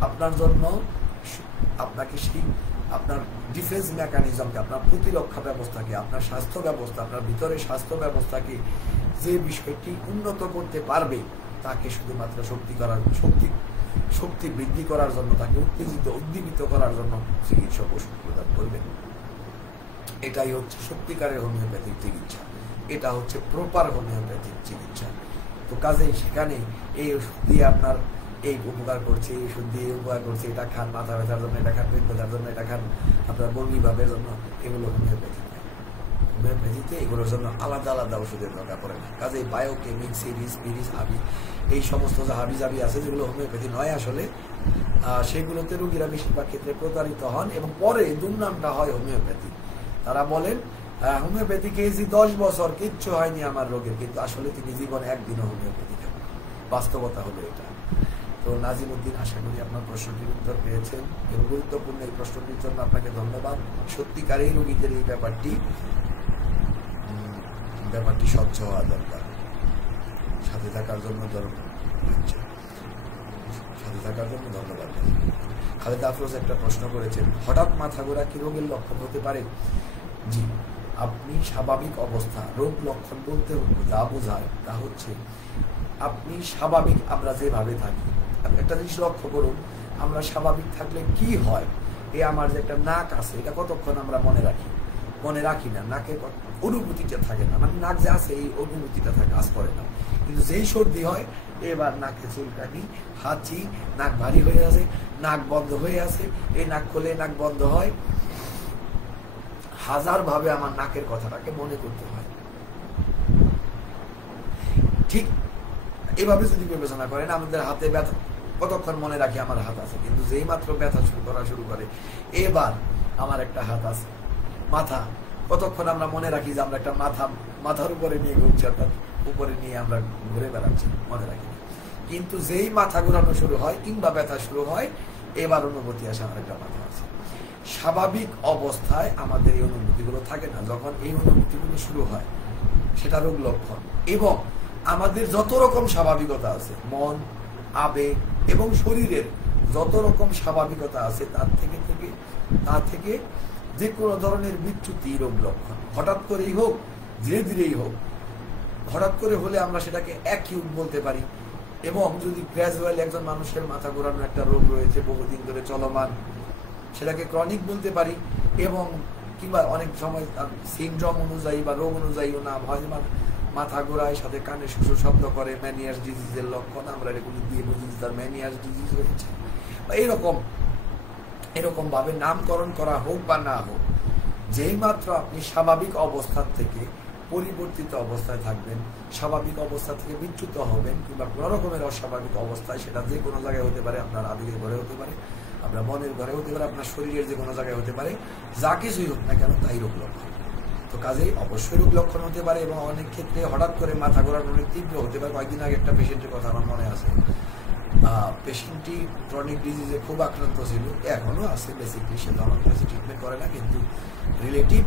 আপনার জন্য আপনাকে সেই আপনার ডিফেন্স মেকানিজমকে, আপনার প্রতিরক্ষা ব্যবস্থাকে, আপনার স্বাস্থ্য ব্যবস্থা, আপনার ভিতরে স্বাস্থ্য ব্যবস্থাকে যে বিষয়টি উন্নত করতে পারবে, তাকে শুধুমাত্র শক্তি বৃদ্ধি করার জন্য, তাকে উদ্দীপিত করার জন্য চিকিৎসক ওষুধ প্রদান করবেন। এটাই হচ্ছে সত্যিকারের হোমিওপ্যাথিক চিকিৎসা, এটা হচ্ছে প্রপার হোমিওপ্যাথিক চিকিৎসা। তো কাজেই সেখানে এই ওষুধ দিয়ে আপনার এই উপকার করছে, এই ওষুধ দিয়ে উপকার করছে, এটা খান মাথা ব্যথার জন্য, এটা খান পেট ব্যথার জন্য, এটা খান আপনার বমি ভাবের জন্য, এগুলো হোমিওপ্যাথি নয়। হোমিওপ্যাথিতে এগুলোর জন্য আলাদা আলাদা ওষুধের দরকার পড়ে না। কাজেই বায়োকেমিক, সিরিজ, হাবি, এই সমস্ত যে হাবি আছে যেগুলো হোমিওপ্যাথি নয় আসলে, সেগুলোতে রোগীরা বেশিরভাগ ক্ষেত্রে প্রতারিত হন এবং পরে দুর্নামটা হয় হোমিওপ্যাথি। তারা বলেন হোমিওপ্যাথি খেয়েছি 10 বছর, কিচ্ছু হয়নি আমার রোগের, কিন্তু আসলে তিনি জীবনে একদিনও হোমিওপ্যাথি খান। বাস্তবতা হলো এটা। তো নাজিমউদ্দিন, আশা করি আপনার প্রশ্নটির উত্তর পেয়েছেন এবং গুরুত্বপূর্ণ এই প্রশ্নটির জন্য আপনাকে ধন্যবাদ। সত্যিকার এই রোগীদের এই ব্যাপারটি স্বচ্ছ হওয়া দরকার। সাথে থাকার জন্য ধন্যবাদ। খালেদা আফরোজ একটা প্রশ্ন করেছেন, হঠাৎ মাথা ঘোরা কি রোগের লক্ষণ হতে পারে? জি, আপনি স্বাভাবিক অবস্থা, রোগ লক্ষণ বলতে যা বোঝায় তা হচ্ছে আপনি স্বাভাবিক, আমরা যেভাবে থাকি। একটা জিনিস লক্ষ্য করুন, আমরা স্বাভাবিক থাকলে কি হয়, আমার যে একটা নাক আছে, এটা কতক্ষণ আমরা মনে রাখি না, নাকের অনুভূতিটা থাকে না, মানে নাক যে আছে এই অনুভূতিটা থাকে, আজ করে না। কিন্তু যেই সর্দি হয়, এবার নাকে চুলকানি, হাঁচি, নাক ভারী হয়ে আছে, নাক বন্ধ হয়ে আছে, এই নাক খোলে নাক বন্ধ হয়, হাজার ভাবে আমার নাকের কথাটাকে মনে করতে হয়। ঠিক এভাবে যদি বিবেচনা করেন, আমাদের হাতে ব্যথা কতক্ষণ মনে রাখি আমার হাত আছে, কিন্তু যেই মাত্র ব্যথা শুরু করে, এবার আমার একটা হাত আছে। মাথা কতক্ষণ আমরা মনে রাখি যে আমরা একটা মাথার উপরে নিয়ে ঘুরছি, অর্থাৎ উপরে নিয়ে আমরা ঘুরে বেড়াচ্ছি, মনে রাখি। কিন্তু যেই মাথা ঘোরানো শুরু হয় কিংবা ব্যথা শুরু হয়, এবার অনুভূতি আসে আমার একটা মাথা আছে। স্বাভাবিক অবস্থায় আমাদের এই অনুভূতিগুলো থাকে না। যখন এই অনুভূতিগুলো শুরু হয়, সেটা রোগ লক্ষণ। এবং আমাদের যত রকম স্বাভাবিকতা আছে, মন, আবেগ এবং শরীরের যত রকম স্বাভাবিকতা আছে, তার থেকে যে কোনো ধরনের বিচ্যুতি রোগ লক্ষণ। হঠাৎ করেই হোক, ধীরে ধীরেই হোক, হঠাৎ করে হলে আমরা সেটাকে অ্যাকিউট বলতে পারি, এবং যদি গ্র্যাজুয়ালি একজন মানুষের মাথা ঘোরানোর একটা রোগ রয়েছে বহুদিন ধরে চলমান, সেটাকে ক্রনিক বলতে পারি। এবং কিংবা অনেক সময় সিনড্রোম অনুযায়ী বা রোগ অনুযায়ীও নাম হয়, মাথা ঘোরায়, সাথে কানে শুশু শব্দ করে, ম্যানিয়াস ডিজিজের লক্ষণ, আমরা এগুলি দিয়ে বুঝি তার ম্যানিয়াস ডিজিজ হয়েছে। বা এরকম ভাবে নামকরণ করা হোক বা না হোক, যেই মাত্র আপনি স্বাভাবিক অবস্থা থেকে পরিবর্তিত অবস্থায় থাকবেন, স্বাভাবিক অবস্থা থেকে বিচ্যুত হবেন, কিংবা কোনো রকমের অস্বাভাবিক অবস্থায়, সেটা যে কোনো জায়গায় হতে পারে, আপনার আবেগের ঘরে হতে পারে, আপনার মনের ঘরে হতে পারে, আপনার শরীরের যে কোনো জায়গায় হতে পারে, যা কিছুই হোক না কেন, তাই রোগ লক্ষণ। তো কাজেই অবশ্যই রোগ লক্ষণ হতে পারে, এবং অনেক ক্ষেত্রে হঠাৎ করে মাথা ঘোরানো অনেক তীব্র হতে পারে। কয়েকদিন আগে একটা পেশেন্টের কথা আমার মনে আছে, পেশেন্টটি ক্রনিক ডিজিজে খুব আক্রান্ত ছিল, এখনো আছে, বেসিকলি সে আমার কাছে ট্রিটমেন্ট করে না, কিন্তু রিলেটিভ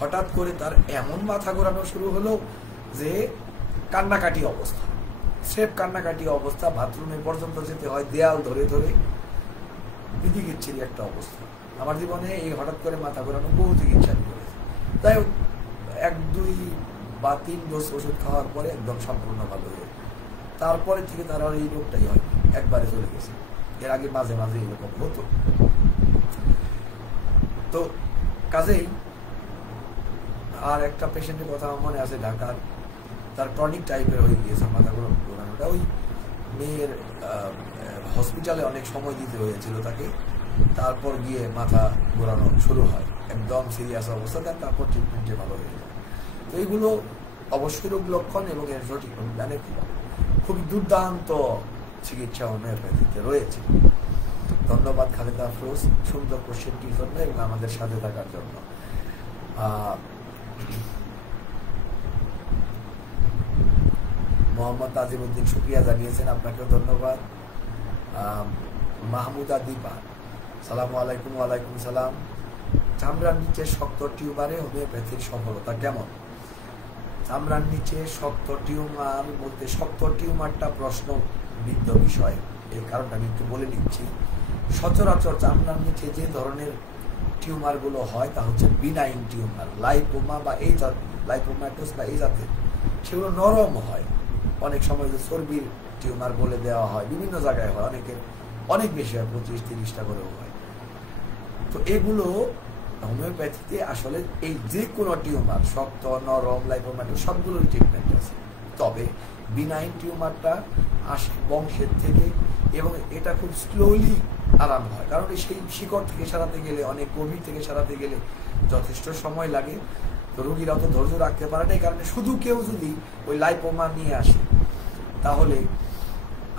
হঠাৎ করে তার এমন মাথা ঘোরানো শুরু হলো যে কান্নাকাটি অবস্থা, স্রেফ কান্নাকাটি অবস্থা, বাথরুমে পর্যন্ত যেতে হয় দেয়াল ধরে ধরে, বিধিকিচ্ছিরি একটা অবস্থা। আমার জীবনে এই হঠাৎ করে মাথা ঘোরানো বহু চিকিৎসা করেছে। তাই 1, 2 বা 3 ডোজ ওষুধ খাওয়ার পরে একদম সম্পূর্ণ ভালো হয়ে, তারপরে থেকে তার আর এই রোগটাই হয়, একবারে চলে গেছে। এর আগে মাঝে মাঝে এরকম হতো। তো কাজেই আর একটা পেশেন্টের কথা আমার মনে আছে, ঢাকার, তার ক্রনিক টাইপের হয়ে গিয়েছে মাথাগুলো ঘোরানোটা। ওই মেয়ের হসপিটালে অনেক সময় দিতে হয়েছিল তাকে, তারপর গিয়ে মাথা ঘোরানো শুরু হয়, একদম সিরিয়াস অবস্থা, তারপর ট্রিটমেন্টে ভালো হয়ে যায়। তো এইগুলো অবশ্যই রোগ লক্ষণ এবং এর সঠিক মানে খুবই দুর্দান্ত চিকিৎসা হোমিওপ্যাথিতে রয়েছে। ধন্যবাদ খালেদা আফরোজ সুন্দর কোশ্চেনটির জন্য এবং আমাদের সাথে থাকার জন্য। মোহাম্মদ আজিমউদ্দিন শুকরিয়া জানিয়েছেন, আপনাকেও ধন্যবাদ। মাহমুদা দীপা সালামু আলাইকুম। ওয়ালাইকুম সালাম। চামড়ার নিচে শক্ত টিউমারে হোমিওপ্যাথির সফলতা কেমন? চামড়ার নিচে শক্ত টিউমার বলতে, শক্ত টিউমারটা প্রশ্নবিদ্ধ বিষয়, এই কারণটা আমি একটু বলে নিচ্ছি। সচরাচর চামড়ার নিচে যে ধরনের টিউমারগুলো হয় তা হচ্ছে বিনাইন টিউমার, লাইপোমা বা এই লাইপোমাটোস বা এই জাতের, সেগুলো নরম হয়। অনেক সময় যে চর্বির টিউমার বলে দেওয়া হয়, বিভিন্ন জায়গায় হয়, অনেকের অনেক বেশি হয়, 25-30টা করেও হয়। তো এগুলো হোমিওপ্যাথিতে আসলে এই যে কোনো টিউমার, শক্ত, নরম, লাইপোমাটোস সবগুলোর ট্রিটমেন্ট আছে। তবে বিনাইন টিউমারটা আসে বংশের থেকে এবং এটা খুব স্লোলি আরাম হয়, কারণ সেই শিকড় থেকে সারাতে গেলে, অনেক গভীর থেকে সারাতে গেলে যথেষ্ট সময় লাগে। তো রোগীরা অত ধৈর্য রাখতে পারে না। এই কারণে শুধু কেউ যদি ওই লাইপোমা নিয়ে আসে, তাহলে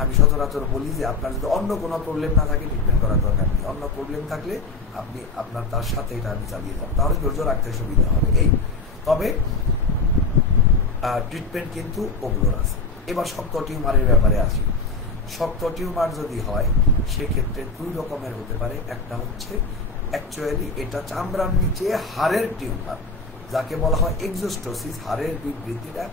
আমি সচরাচর বলি যে আপনার যদি অন্য কোনো প্রবলেম না থাকে ট্রিটমেন্ট করার দরকার নেই। অন্য প্রবলেম থাকলে আপনি আপনার তার সাথে এটা আমি চালিয়ে যান, তাহলে ধৈর্য রাখতে সুবিধা হবে। এই তবে ট্রিটমেন্ট কিন্তু ওগুলোর আছে। এবার শক্ত টিউমারের ব্যাপারে আসি। শক্ত টিউমার যদি হয় সেক্ষেত্রে 2 রকমের হতে পারে। একটা হচ্ছে অ্যাকচুয়ালি এটা চামড়ার নিচে হাড়ের টিউমার, যাকে বলা হয় এক্সোস্টোসিস, হাড়ের বিবৃতিটা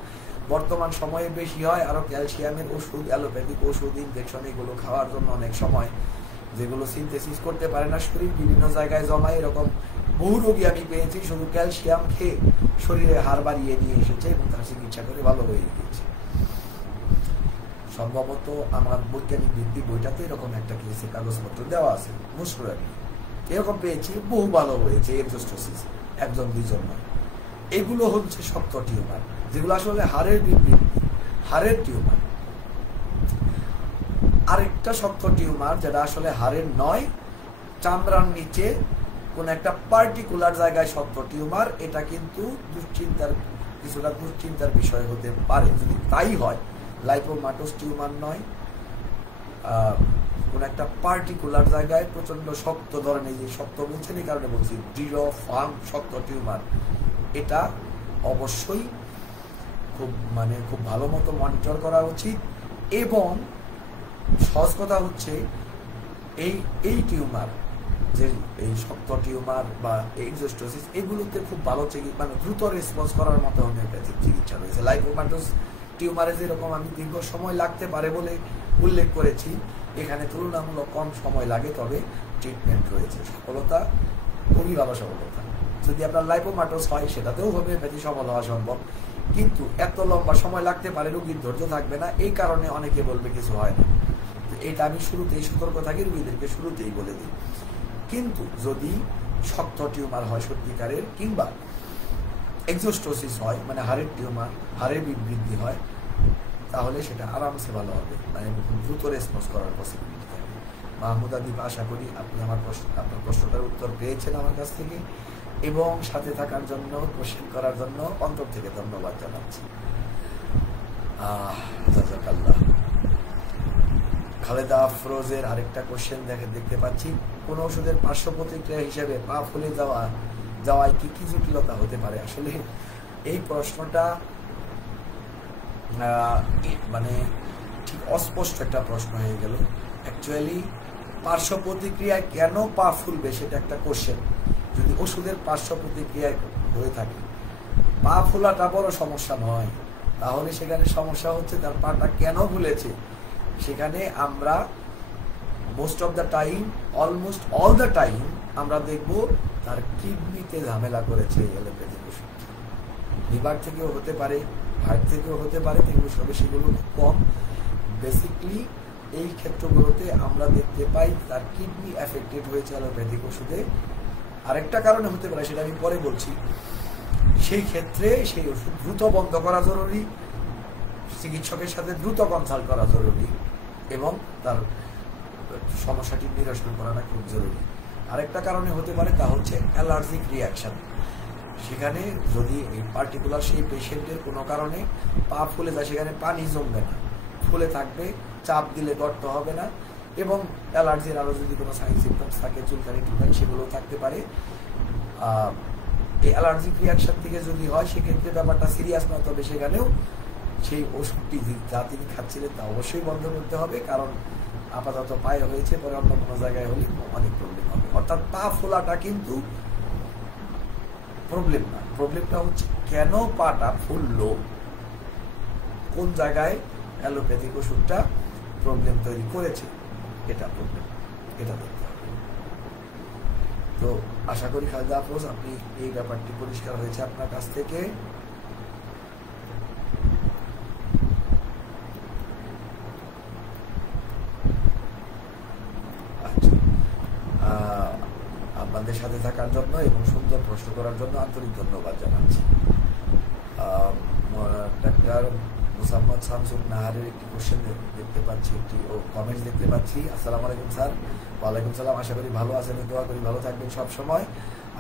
বর্তমান সময়ে বেশি হয়। আরো ক্যালসিয়ামের ওষুধ, অ্যালোপ্যাথিক ওষুধ, ইনজেকশন এগুলো খাওয়ার জন্য অনেক সময় যেগুলো সিনথেসিস করতে পারে না শরীর, বিভিন্ন জায়গায় জমায়। এরকম বহু রোগী আমি পেয়েছি শুধু ক্যালসিয়াম খেয়ে শরীরে হাড় বাড়িয়ে নিয়ে এসেছে এবং তার চিকিৎসা করে ভালো হয়ে গিয়েছে। সম্ভবত আমার বৈজ্ঞানিক ভিত্তি বইটাতে এরকম একটা কেসে কাগজপত্র দেওয়া আছে, মুশকুরানি এরকম পেয়েছি, বহু ভালো হয়েছে এক্সোস্টোসিস, 1-2 নয়। এগুলো হচ্ছে শক্ত টিউমার, যেগুলো আসলে হাড়ের বিবৃতি, হাড়ের টিউমার। আরেকটা শক্ত টিউমার যেটা আসলে হাড়ের নয়, চামড়ার নিচে কোন একটা পার্টিকুলার জায়গায় শক্ত টিউমার, এটা কিন্তু কিছুটা দুশ্চিন্তার বিষয় হতে পারে। যদি তাই হয়, লাইপোমাটোস টিউমার নয়, কোন একটা পার্টিকুলার জায়গায় প্রচন্ড শক্ত ধরনের, যে শক্ত বলছেন এই কারণে বলছি, দৃঢ় ফার্ম শক্ত টিউমার, এটা অবশ্যই খুব ভালো মতো মনিটর করা উচিত। এবং সহজ কথা হচ্ছে এই টিউমার, যে এই শক্ত টিউমার বা এক্সোস্টোসিস, এগুলোতে খুব ভালো মানে দ্রুত রেসপন্স করার মতো হোমিওপ্যাথিক চিকিৎসা রয়েছে। লাইপোমাটোস টিউমারে যেরকম আমি দীর্ঘ সময় লাগতে পারে বলে উল্লেখ করেছি, এখানে তুলনামূলক কম সময় লাগে, তবে ট্রিটমেন্ট রয়েছে। সফলতা খুবই ভালো সফলতা। যদি আপনার লাইপোমাটোস হয় সেটাতেও হোমিওপ্যাথি সফল হওয়া সম্ভব, কিন্তু এত লম্বা সময় লাগতে পারে, রোগীর ধৈর্য থাকবে না, এই কারণে অনেকে বলবে কিছু হয় না। এটা আমি শুরুতেই সতর্ক থাকি, রোগীদেরকে শুরুতেই বলে দিই। কিন্তু যদি শক্ত টিউমার হয় সত্যিকারের, কিংবা এক্সোস্টোসিস হয়, মানে হাড়ের টিউমার, হাড়ের বিবৃদ্ধি হয়, তাহলে সেটা আরামসে ভালো হবে, মানে দ্রুত রেসপন্স করার পসিবিলিটি থাকে। মাহমুদা দীপ, আশা করি আপনি আপনার প্রশ্নটার উত্তর পেয়েছেন আমার কাছ থেকে, এবং সাথে থাকার জন্য, কোশ্চেন করার জন্য অন্তর থেকে ধন্যবাদ জানাচ্ছি। জাযাকাল্লাহ। খালেদা আফরোজের আরেকটা কোশ্চেন দেখতে পাচ্ছি, কোন ওষুধের পার্শ্ব প্রতিক্রিয়া হিসেবে পা ফুলে যাওয়ায় কি কি জটিলতা হতে পারে? আসলে এই প্রশ্নটা মানে ঠিক অস্পষ্ট একটা প্রশ্ন হয়ে গেল। অ্যাকচুয়ালি পার্শ্ব প্রতিক্রিয়ায় কেন পা ফুলবে সেটা একটা কোশ্চেন। যদি ওষুধের পার্শ্ব প্রতিক্রিয়ায় হয়ে থাকে, পা ফোলাটা বড় সমস্যা নয়, তাহলে সেখানে সমস্যা হচ্ছে তার পাটা কেন ফুলেছে। সেখানে আমরা most of the time, almost all the time আমরা দেখব তার কিডনিতে ঝামেলা করেছে এলোপ্যাথিক ওষুধ। লিভার থেকেও হতে পারে, হার্ট থেকেও হতে পারে, তবে সেগুলো খুব কম। বেসিকলি এই ক্ষেত্রগুলোতে আমরা দেখতে পাই তার কিডনি অ্যাফেক্টেড হয়েছে অ্যালোপ্যাথিক ওষুধে। আরেকটা কারণে হতে পারে, সেটা আমি পরে বলছি। সেই ক্ষেত্রে সেই ওষুধ দ্রুত বন্ধ করা জরুরি, চিকিৎসকের সাথে দ্রুত কনসাল্ট করা জরুরি, এবং তার সমস্যাটি নিরসন করাটা খুব জরুরি। আরেকটা কারণে হতে পারে, তা হচ্ছে অ্যালার্জিক রিয়াকশন। সেখানে যদি এই পার্টিকুলার সেই পেশেন্টের কোনো কারণে পা ফুলে যায়, সেখানে পানি জমবে না, ফুলে থাকবে, চাপ দিলে গর্ত হবে না, এবং অ্যালার্জির আরও যদি কোনো সাইন সিমটমস থাকে, চুলকানি টুলকানি, সেগুলোও থাকতে পারে। এই অ্যালার্জিক রিয়াকশন থেকে যদি হয়, সেক্ষেত্রে ব্যাপারটা সিরিয়াস নয়, তবে সেখানেও সেই ওষুধটি যা তিনি খাচ্ছিলেন তা অবশ্যই বন্ধ করতে হবে, কারণ আপাতত পায়ে হয়েছে, পরে অন্য কোনো জায়গায় হলে অনেক প্রবলেম হবে। অর্থাৎ পা ফোলাটা কিন্তু প্রবলেম না, প্রবলেমটা হচ্ছে কেন পাটা ফুললো, কোন জায়গায় অ্যালোপ্যাথিক ওষুধটা প্রবলেম তৈরি করেছে, এটা প্রবলেম, এটা দেখতে হবে। তো আশা করি খালেদা আফরোজ আপনি এই ব্যাপারটি পরিষ্কার হয়েছে আপনার কাছ থেকে। আপনাদের সাথে থাকার জন্য এবং সুন্দর প্রশ্ন করার জন্য আন্তরিক ধন্যবাদ জানাচ্ছি। ডাক্তার মুসাম্মদ শামসুল নাহারের একটি কোশ্চেন দেখতে পাচ্ছি, একটি কমেন্টস দেখতে পাচ্ছি। আসসালামু আলাইকুম স্যার। ওয়ালাইকুম সালাম। আশা করি ভালো আছেন, দোয়া করি ভালো থাকবেন সব সময়।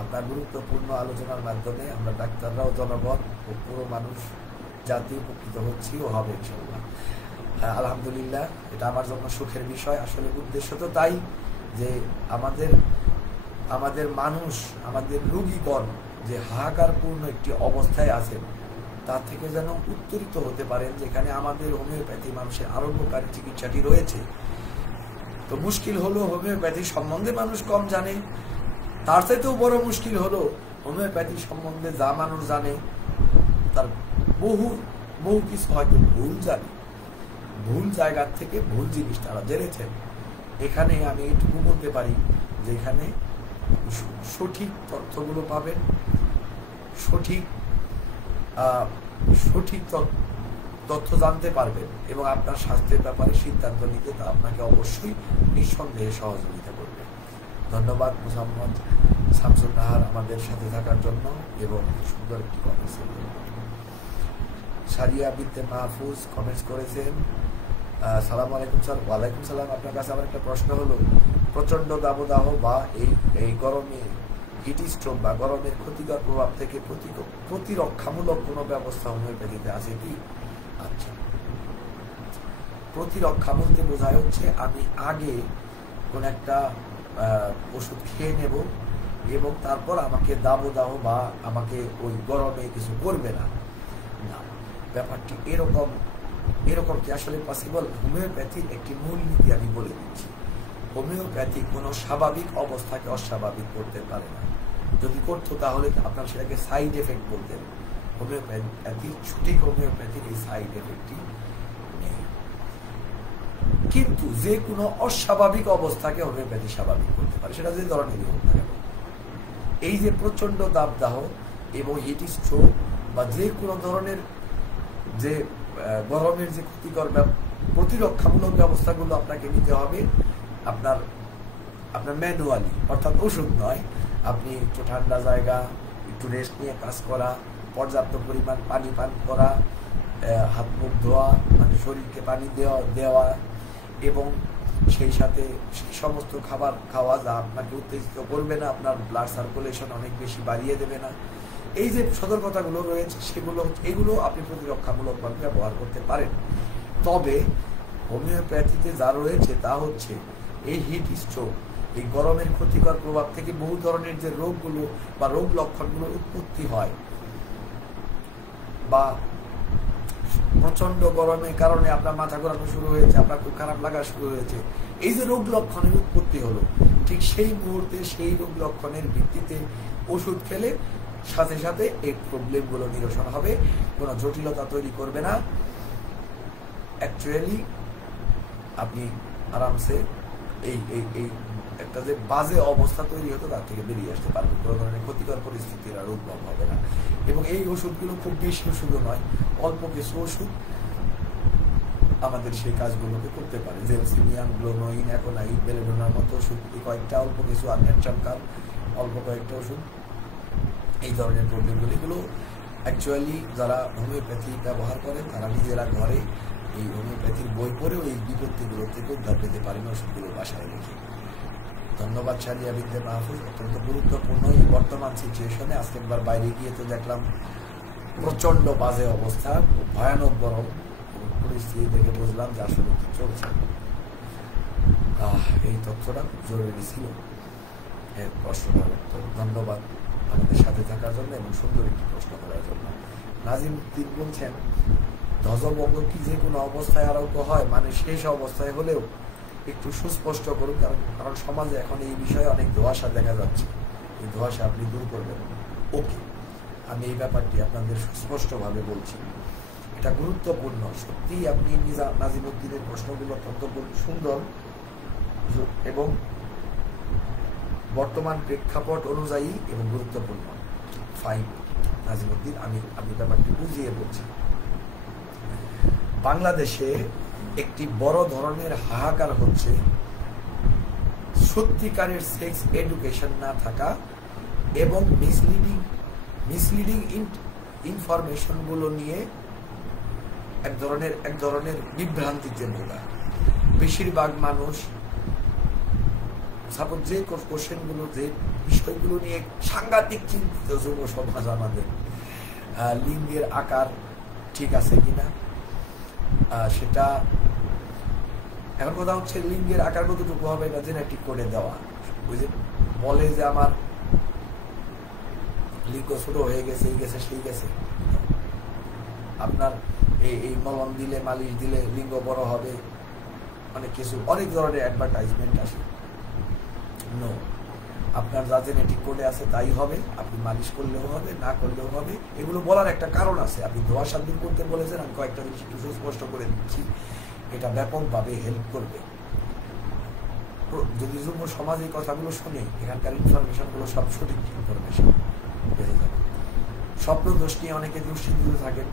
আপনার গুরুত্বপূর্ণ আলোচনার মাধ্যমে আমরা ডাক্তাররাও, জনগণ ও পুরো মানুষ জাতি উপকৃত হচ্ছি ও হবে ইনশাআল্লাহ। আলহামদুলিল্লাহ, এটা আমার জন্য সুখের বিষয়। আসলে উদ্দেশ্য তো তাই যে আমাদের মানুষ, আমাদের রোগীগণ যে হাহাকারপূর্ণ একটি অবস্থায় আছেন, তা থেকে যেন উত্তরিত হতে পারেন, যেখানে আমাদের হোমিওপ্যাথি মানুষের আরোগ্যকারী চিকিৎসাটি রয়েছে। তো মুশকিল হলো হোমিওপ্যাথি সম্বন্ধে মানুষ কম জানে, তার চাইতেও বড় মুশকিল হলো হোমিওপ্যাথি সম্বন্ধে যা মানুষ জানে তার বহু কিছু হয়তো ভুল জানে, ভুল জায়গার থেকে ভুল জিনিস তারা জেনেছেন। এখানে আমি এটুকু বলতে পারি যে এখানে সঠিক তথ্যগুলো পাবেন, সঠিক তথ্য জানতে পারবেন, এবং আপনার স্বাস্থ্যের ব্যাপারে সিদ্ধান্ত নিতে তা আপনাকে অবশ্যই নিঃসন্দেহে সহযোগিতা করবে। ধন্যবাদ মুসাম্মদ শামসুল নাহার আমাদের সাথে থাকার জন্য এবং সুন্দর একটি কমেন্টস। সারিয়া বিনতে মাহফুজ কমেন্টস করেছেন, সালামু আলাইকুম স্যার। ওয়ালাইকুম সালাম। আপনার কাছে আমার একটা প্রশ্ন হলো, প্রচন্ড দাবদাহ বা এই গরমে হিট স্ট্রোক বা গরমের ক্ষতিকর প্রভাব থেকে প্রতিরক্ষামূলক কোনো ব্যবস্থা হোমিওপ্যাথিতে আছে কি? আচ্ছা, প্রতিরক্ষা বলতে বোঝায় হচ্ছে আমি আগে কোন একটা ওষুধ খেয়ে নেব এবং তারপর আমাকে দাবদাহ বা আমাকে ওই গরমে কিছু করবে না, ব্যাপারটি এরকম কি আসলে পসিবল? হোমিওপ্যাথির একটি মূলনীতি আমি বলে দিচ্ছি, হোমিওপ্যাথি কোনো স্বাভাবিক অবস্থাকে অস্বাভাবিক করতে পারে না। যদি করতো তাহলে আপনার সেটাকে সাইড এফেক্ট বলতেন। হোমিওপ্যাথির সঠিক হোমিওপ্যাথির এই সাইড এফেক্টটি নেই, কিন্তু যে কোনো অস্বাভাবিক অবস্থাকে হোমিওপ্যাথি স্বাভাবিক করতে পারে, সেটা যে ধরনেরই হোক না কেন। এই যে প্রচন্ড দাবদাহ এবং হিট স্ট্রোক বা যে কোনো ধরনের যে গরমের যে ক্ষতিকর প্রতিরক্ষামূলক ব্যবস্থাগুলো আপনাকে নিতে হবে আপনার ম্যানুয়ালি, অর্থাৎ ওষুধ নয়। আপনি একটু ঠান্ডা জায়গা, একটু রেস্ট নিয়ে কাজ করা, পর্যাপ্ত পরিমাণ পানি পান করা, হাত মুখ ধোয়া, মানে শরীরকে পানি দেওয়া এবং সেই সাথে সেই সমস্ত খাবার খাওয়া যা আপনাকে উত্তেজিত করবে না, আপনার ব্লাড সার্কুলেশন অনেক বেশি বাড়িয়ে দেবে না। এই যে সতর্কতাগুলো রয়েছে এগুলো আপনি প্রতিরক্ষামূলকভাবে ব্যবহার করতে পারেন। তবে হোমিওপ্যাথিতে যা রয়েছে তা হচ্ছে এই হিট স্ট্রোক, এই গরমের ক্ষতিকর প্রভাব থেকে বহু ধরনের যে রোগগুলো বা রোগ লক্ষণগুলো উৎপত্তি হয়, বা প্রচন্ড গরমের কারণে আপনার মাথা ঘোরানো শুরু হয়েছে, আপনার খুব খারাপ লাগা শুরু হয়েছে, এই যে রোগ লক্ষণের উৎপত্তি হলো, ঠিক সেই মুহূর্তে সেই রোগ লক্ষণের ভিত্তিতে ওষুধ খেলে সাথে সাথে এই প্রবলেমগুলো নিরসন হবে, কোনো জটিলতা তৈরি করবে না। অ্যাকচুয়ালি আপনি আরামসে এই একটা যে বাজে অবস্থা তৈরি হতো তার থেকে বেরিয়ে আসতে পারবেন, কোনো ধরনের ক্ষতিকর পরিস্থিতির আর উদ্ভব হবে না। এবং এই ওষুধগুলো খুব বেশি ওষুধও নয়, অল্প কিছু ওষুধ আমাদের সেই কাজগুলোকে করতে পারে। জেলসিনিয়াম, গ্লোনোইন, অ্যাকোনাইট, বেলেডোনার মতো ওষুধ, কয়েকটা অল্প কিছু আননেট্রামকার, অল্প কয়েকটা ওষুধ, এই ধরনের প্রবলেমগুলো, এগুলো অ্যাকচুয়ালি যারা হোমিওপ্যাথি ব্যবহার করেন তারা নিজেরা ঘরে এই হোমিওপ্যাথির বই পড়েও এই বিপত্তিগুলো থেকে উদ্ধার পেতে পারেন ওষুধগুলো বাসায় রেখে। ধন্যবাদ শারিয়া বিদ্যা মাহফুজ, অত্যন্ত গুরুত্বপূর্ণ এই বর্তমান সিচুয়েশনে। আজকে একবার বাইরে গিয়ে তো দেখলাম প্রচন্ড বাজে অবস্থা, ভয়ানক গরম পরিস্থিতি দেখে বুঝলাম যে আসলে কি চলছে। এই তথ্যটা জরুরি ছিল এর প্রশ্নটার উত্তর। ধন্যবাদ আমাদের সাথে থাকার জন্য এবং সুন্দর একটি প্রশ্ন করার জন্য। নাজিম উদ্দিন বলছেন, ধ্বজভঙ্গ কি যে কোনো অবস্থায় আরোগ্য হয়, মানে শেষ অবস্থায় হলেও একটু সুস্পষ্ট করুন, কারণ সমাজে এখন এই বিষয়ে অনেক ধোঁয়াশা দেখা যাচ্ছে, এই ধোঁয়াশা আপনি দূর করবেন। ওকে, আমি এই ব্যাপারটি আপনাদের সুস্পষ্টভাবে বলছি, এটা গুরুত্বপূর্ণ। সত্যি আপনি নাজিম উদ্দিনের প্রশ্নগুলো অত্যন্ত সুন্দর এবং বর্তমান প্রেক্ষাপট অনুযায়ী এবং গুরুত্বপূর্ণ। ফাইন নাজিম উদ্দিন, আমি ব্যাপারটি বুঝিয়ে বলছি। বাংলাদেশে একটি বড় ধরনের হাহাকার হচ্ছে সত্যিকারের সেক্স এডুকেশন না থাকা এবং মিসলিডিং ইনফরমেশন গুলো নিয়ে এক ধরনের বিভ্রান্তিতে ভোগা। বেশিরভাগ মানুষ সাপোজ যে কোশ্চেনগুলো, যে বিষয়গুলো নিয়ে সাংঘাতিক চিন্তিত যুব সমাজ আমাদের, লিঙ্গের আকার ঠিক আছে কিনা, সেটা এখন কথা হচ্ছে লিঙ্গের আকার কতটুকু হবে এটা জেনেটিক করে দেওয়া। ওই যে বলে যে আমার লিঙ্গ ছোট হয়ে গেছে, এই গেছে সেই গেছে, আপনার এই মলম দিলে, মালিশ দিলে লিঙ্গ বড় হবে, অনেক কিছু, অনেক ধরনের অ্যাডভার্টাইজমেন্ট আসে। নো, আপনার যা জেনেটিক কোডে আছে তাই হবে, আপনি মালিশ করলেও হবে, না করলেও হবে। এগুলো বলার একটা কারণ আছে। আপনি ধোঁয়াশা দূর করতে বলেছেন, আমি কয়েকটা জিনিস একটু সুস্পষ্ট করে দিচ্ছি, এটা ব্যাপকভাবে হেল্প করবে। যদি যুব সমাজ এই কথাগুলো শুনে, এখানকার ইনফরমেশনগুলো সব সঠিক ইনফরমেশন বেড়ে যাবে। স্বপ্ন দোষ নিয়ে অনেকে দুশ্চিন্তিত থাকেন,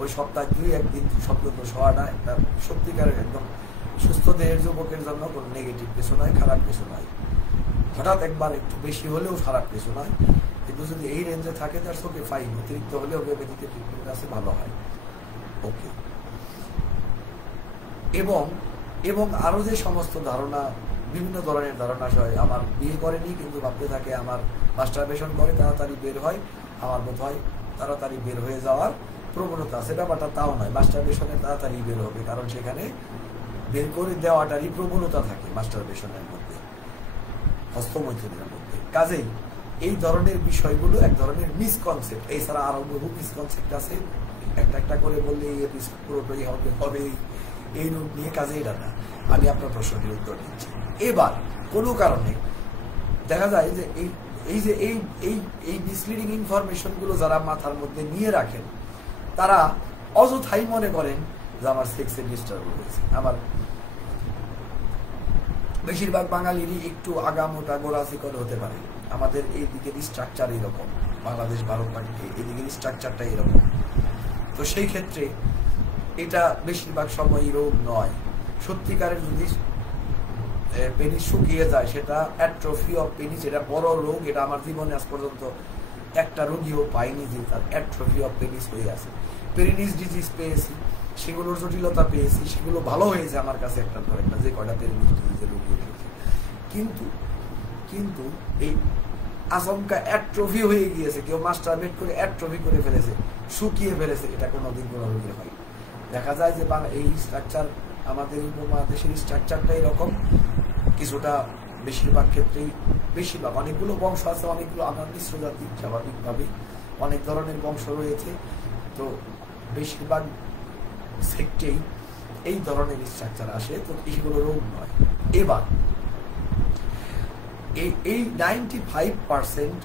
ওই সপ্তাহে 2-1 দিন স্বপ্ন দোষ হওয়াটা একটা সত্যিকারের একদম সুস্থ দেহের যুবকের জন্য কোনো নেগেটিভ কিছু নয়, খারাপ কিছু নয়। হঠাৎ একবার একটু বেশি হলেও খারাপ কিছু নয়, কিন্তু যদি এই রেঞ্জে থাকে তার চোখে ফাইন, অতিরিক্ত হলেও হোমিওপ্যাথিতে ট্রিটমেন্ট আছে, ভালো হয়। ওকে, এবং আরো যে সমস্ত ধারণা, বিভিন্ন ধরনের ধারণা হয়, আমার বিয়ে করেনি কিন্তু ভাবতে থাকে আমার মাস্টারবেশন করে তাড়াতাড়ি বের হয়, আমার বোধ হয় তাড়াতাড়ি বের হয়ে যাওয়ার প্রবণতা আছে। ব্যাপারটা তাও নয়, মাস্টারবেশনে তাড়াতাড়ি বের হবে, কারণ সেখানে বের করে দেওয়াটারই প্রবণতা থাকে মাস্টারবেশনের মধ্যে, হস্তমৈথুনের মধ্যে। কাজেই এই ধরনের বিষয়গুলো এক ধরনের মিসকনসেপ্ট, এছাড়া আরো বহু মিসকনসেপ্ট আছে, একটা করে বললে পুরোটাই হবে এই রূপ নিয়ে। কাজে এটা না, আমি আপনার প্রশ্নটির উত্তর দিচ্ছি। এবার কোনো কারণে দেখা যায় যে এই মিসলিডিং ইনফরমেশন গুলো যারা মাথার মধ্যে নিয়ে রাখেন, তারা অযথাই মনে করেন যে আমার সেক্সে ডিস্টার্ব হয়েছে। আমার বেশিরভাগ বাঙালিরই একটু আগামোটা গোড়াচিকন হতে পারে, আমাদের এই দিকের স্ট্রাকচার এরকম, বাংলাদেশ, ভারত, পাকিস্তান এই দিকের স্ট্রাকচারটা এরকম। তো সেই ক্ষেত্রে এটা বেশিরভাগ সময় রোগ নয়। সত্যিকারের যদি পেনিস শুকিয়ে যায়, সেটা অ্যাট্রফি অফ পেনিস, এটা বড় রোগ। এটা আমার জীবনে আজ পর্যন্ত একটা রোগীও পাইনি যে তার অ্যাট্রফি অফ পেনিস হয়ে আছে। পেনিস ডিজিজ পেয়েছি, সেগুলোর জটিলতা পেয়েছি, সেগুলো ভালো হয়েছে আমার কাছে একটা ধর একটা যে কয়টা পেনিস ডিজিজের রোগী হয়েছে। কিন্তু এই আচমকা অ্যাট্রফি হয়ে গিয়েছে, কেউ মাস্টারবেট করে অ্যাট্রফি করে ফেলেছে, শুকিয়ে ফেলেছে, এটা কোনোদিন কোনো রোগীর হয়। দেখা যায় যে এই স্ট্রাকচার, আমাদের উপমহাদেশের স্ট্রাকচারটা এরকম কিছুটা, বেশিরভাগ ক্ষেত্রেই, বেশিরভাগ অনেকগুলো বংশ আছে, অনেকগুলো আমার মিশ্র জাতি, স্বাভাবিকভাবে অনেক ধরনের বংশ রয়েছে, তো বেশিরভাগ সেক্টেই এই ধরনের স্ট্রাকচার আসে, তো এইগুলো রোগ নয়। এবার এই 95%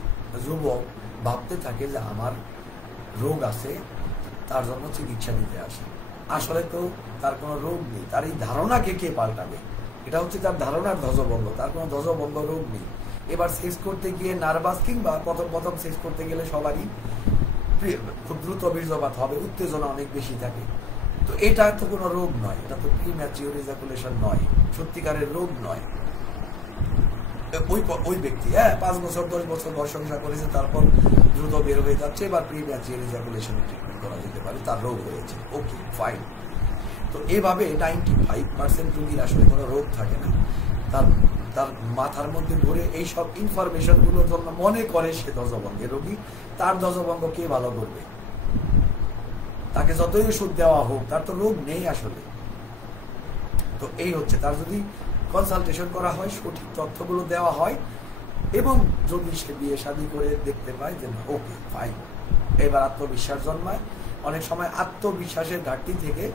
যুবক ভাবতে থাকে যে আমার রোগ আছে, তার জন্য চিকিৎসা নিতে আসে। আসলে তো তার কোনো রোগ নেই, তার এই ধারণাকে কে পাল্টাবে? এটা হচ্ছে তার ধারণার ধ্বজভঙ্গ, তার কোনো ধ্বজভঙ্গ রোগ নেই। এবার সেক্স করতে গিয়ে নার্ভাস, কিংবা প্রথম সেক্স করতে গেলে সবারই খুব দ্রুত বীর্যপাত হবে, উত্তেজনা অনেক বেশি থাকে। তো এটা তো কোনো রোগ নয়, এটা তো প্রিম্যাচিওর ইজাকুলেশন নয়, সত্যিকারের রোগ নয়। ওই ব্যক্তি 5 বছর 10 বছর ঘর সংসার করেছে, তারপর দ্রুত বের হয়ে যাচ্ছে, এবার প্রিম্যাচিওর ইজাকুলেশন ট্রিটমেন্ট করা যেতে পারে, তার রোগ হয়েছে, ওকে ফাইন। তো এইভাবে 95% রোগীর আসলে কোনো রোগ থাকে না, তার মাথার মধ্যে ঘুরে এইসব ইনফরমেশন গুলোর জন্য মনে করে সে ধ্বজভঙ্গের রোগী। তার ধ্বজভঙ্গ কে ভালো করবে? তাকে যতই ওষুধ দেওয়া হোক, তার তো রোগ নেই আসলে। তো এই হচ্ছে, তার যদি কনসালটেশন করা হয়, সঠিক তথ্যগুলো দেওয়া হয়, এবং যদি সে বিয়ে শাদী করে দেখতে পায় যে ওকে ফাইন, এবার আত্মবিশ্বাস জন্মায়। অনেক সময় আত্মবিশ্বাসের ঘাটতি থেকে